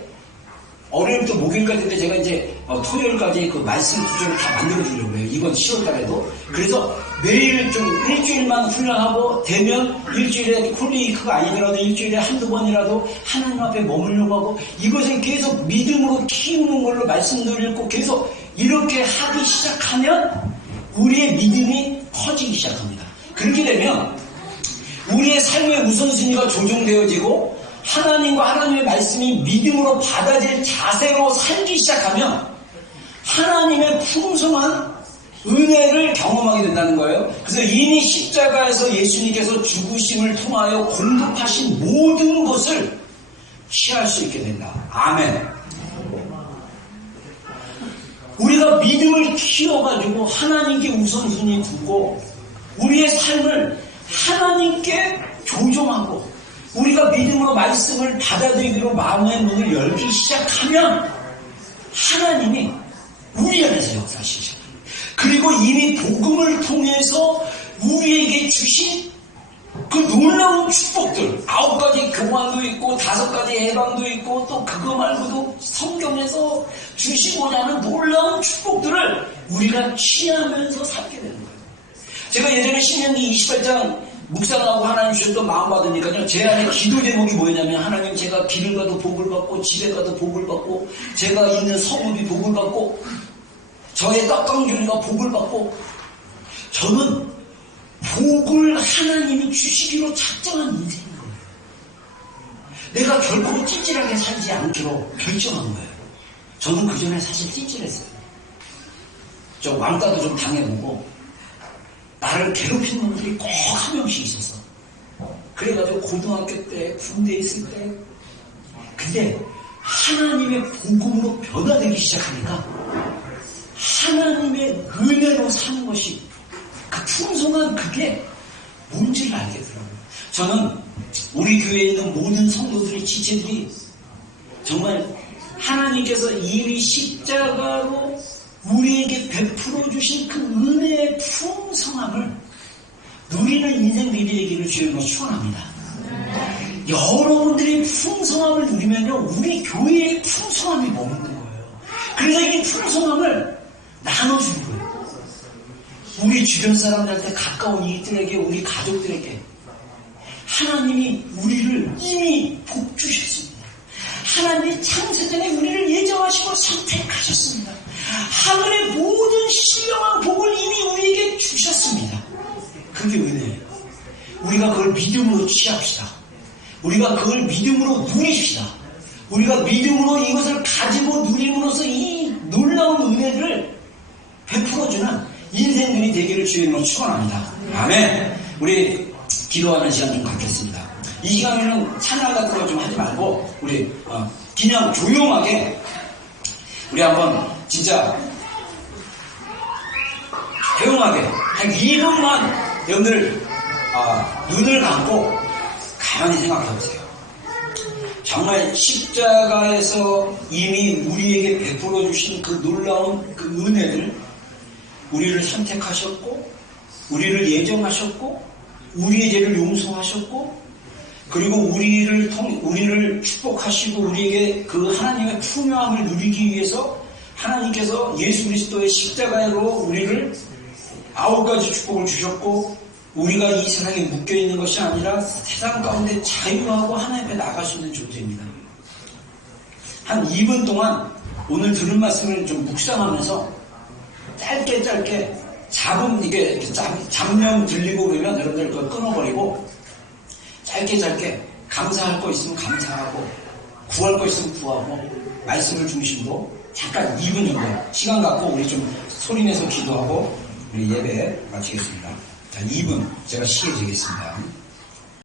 월요일부터 목요일까지 때 제가 이제 토요일까지 그 말씀 구조를 다 만들어주려고 해요. 이번 10월 달에도. 그래서 매일 좀 일주일만 훈련하고 되면 일주일에 홀리위크가 아니더라도 일주일에 한두 번이라도 하나님 앞에 머물려고 하고 이것을 계속 믿음으로 키우는 걸로 말씀도 읽고 계속 이렇게 하기 시작하면 우리의 믿음이 커지기 시작합니다. 그렇게 되면 우리의 삶의 우선순위가 조정되어지고 하나님과 하나님의 말씀이 믿음으로 받아들일 자세로 살기 시작하면 하나님의 풍성한 은혜를 경험하게 된다는 거예요. 그래서 이미 십자가에서 예수님께서 죽으심을 통하여 공급하신 모든 것을 취할 수 있게 된다. 아멘. 우리가 믿음을 키워가지고 하나님께 우선순위 두고 우리의 삶을 하나님께 조종하고 우리가 믿음으로 말씀을 받아들이기로 마음의 문을 열기 시작하면 하나님이 우리 안에서 역사하시죠. 그리고 이미 복음을 통해서 우리에게 주신 그 놀라운 축복들, 9가지 교환도 있고 5가지 해방도 있고 또 그거 말고도 성경에서 주시고자 하는 놀라운 축복들을 우리가 취하면서 살게 되는 거예요. 제가 예전에 신명기 28장 묵상하고 하나님 주셨던 마음 받으니까요, 제 안에 기도 제목이 뭐였냐면, 하나님 제가 길을 가도 복을 받고 집에 가도 복을 받고 제가 있는 성읍이 복을 받고 저의 떡강주리가 복을 받고, 저는 복을 하나님이 주시기로 작정한 인생인 거예요. 내가 결코 찌질하게 살지 않기로 결정한 거예요. 저는 그 전에 사실 찌질했어요. 저 왕따도 좀 당해보고 나를 괴롭힌 놈들이 꼭 한 명씩 있었어. 그래가지고 고등학교 때 군대에 있을 때, 근데 하나님의 복음으로 변화되기 시작하니까 하나님의 은혜로 사는 것이, 그 풍성한 그게 뭔지를 알게 되더라고요. 저는 우리 교회에 있는 모든 성도들의 지체들이 정말 하나님께서 이미 십자가로 우리에게 베풀어 주신 그 은혜의 풍성함을 누리는 인생들이 되기를 주님으로 축원합니다. 여러분들이 풍성함을 누리면요, 우리 교회의 풍성함이 머무는 거예요. 그래서 이 풍성함을 나눠주는 거예요. 우리 주변 사람들한테, 가까운 이들에게, 우리 가족들에게 하나님이 우리를 이미 복 주셨습니다. 하나님이 창세전에 우리를 예정하시고 선택하셨습니다. 하늘의 모든 신령한 복을 이미 우리에게 주셨습니다. 그게 은혜예요. 우리가 그걸 믿음으로 취합시다. 우리가 그걸 믿음으로 누리십시다. 우리가 믿음으로 이것을 가지고 누림으로써 이 놀라운 은혜를 베풀어주는 인생들이 되기를 주님으로 축원합니다. 아멘. 우리 기도하는 시간 좀 갖겠습니다. 이 시간에는 찬양 같은 거 좀 하지 말고 우리 그냥 조용하게 우리 한번 진짜 조용하게 한 2분만 여러분들 눈을 감고 가만히 생각해 보세요. 정말 십자가에서 이미 우리에게 베풀어 주신 그 놀라운 그 은혜를, 우리를 선택하셨고 우리를 예정하셨고 우리의 죄를 용서하셨고, 그리고 우리를 축복하시고 우리에게 그 하나님의 풍요함을 누리기 위해서 하나님께서 예수 그리스도의 십자가로 우리를 9가지 축복을 주셨고, 우리가 이 세상에 묶여있는 것이 아니라 세상 가운데 자유하고 하나님 앞에 나갈 수 있는 존재입니다. 한 2분 동안 오늘 들은 말씀을 좀 묵상하면서 짧게 이게 잡념 들리고 그러면 여러분들 그거 끊어버리고 짧게 감사할 거 있으면 감사하고 구할 거 있으면 구하고 말씀을 중심으로 잠깐 2분 정도 시간 갖고 우리 좀 소리내서 기도하고 우리 예배 마치겠습니다. 자, 2분 제가 시계 드리겠습니다.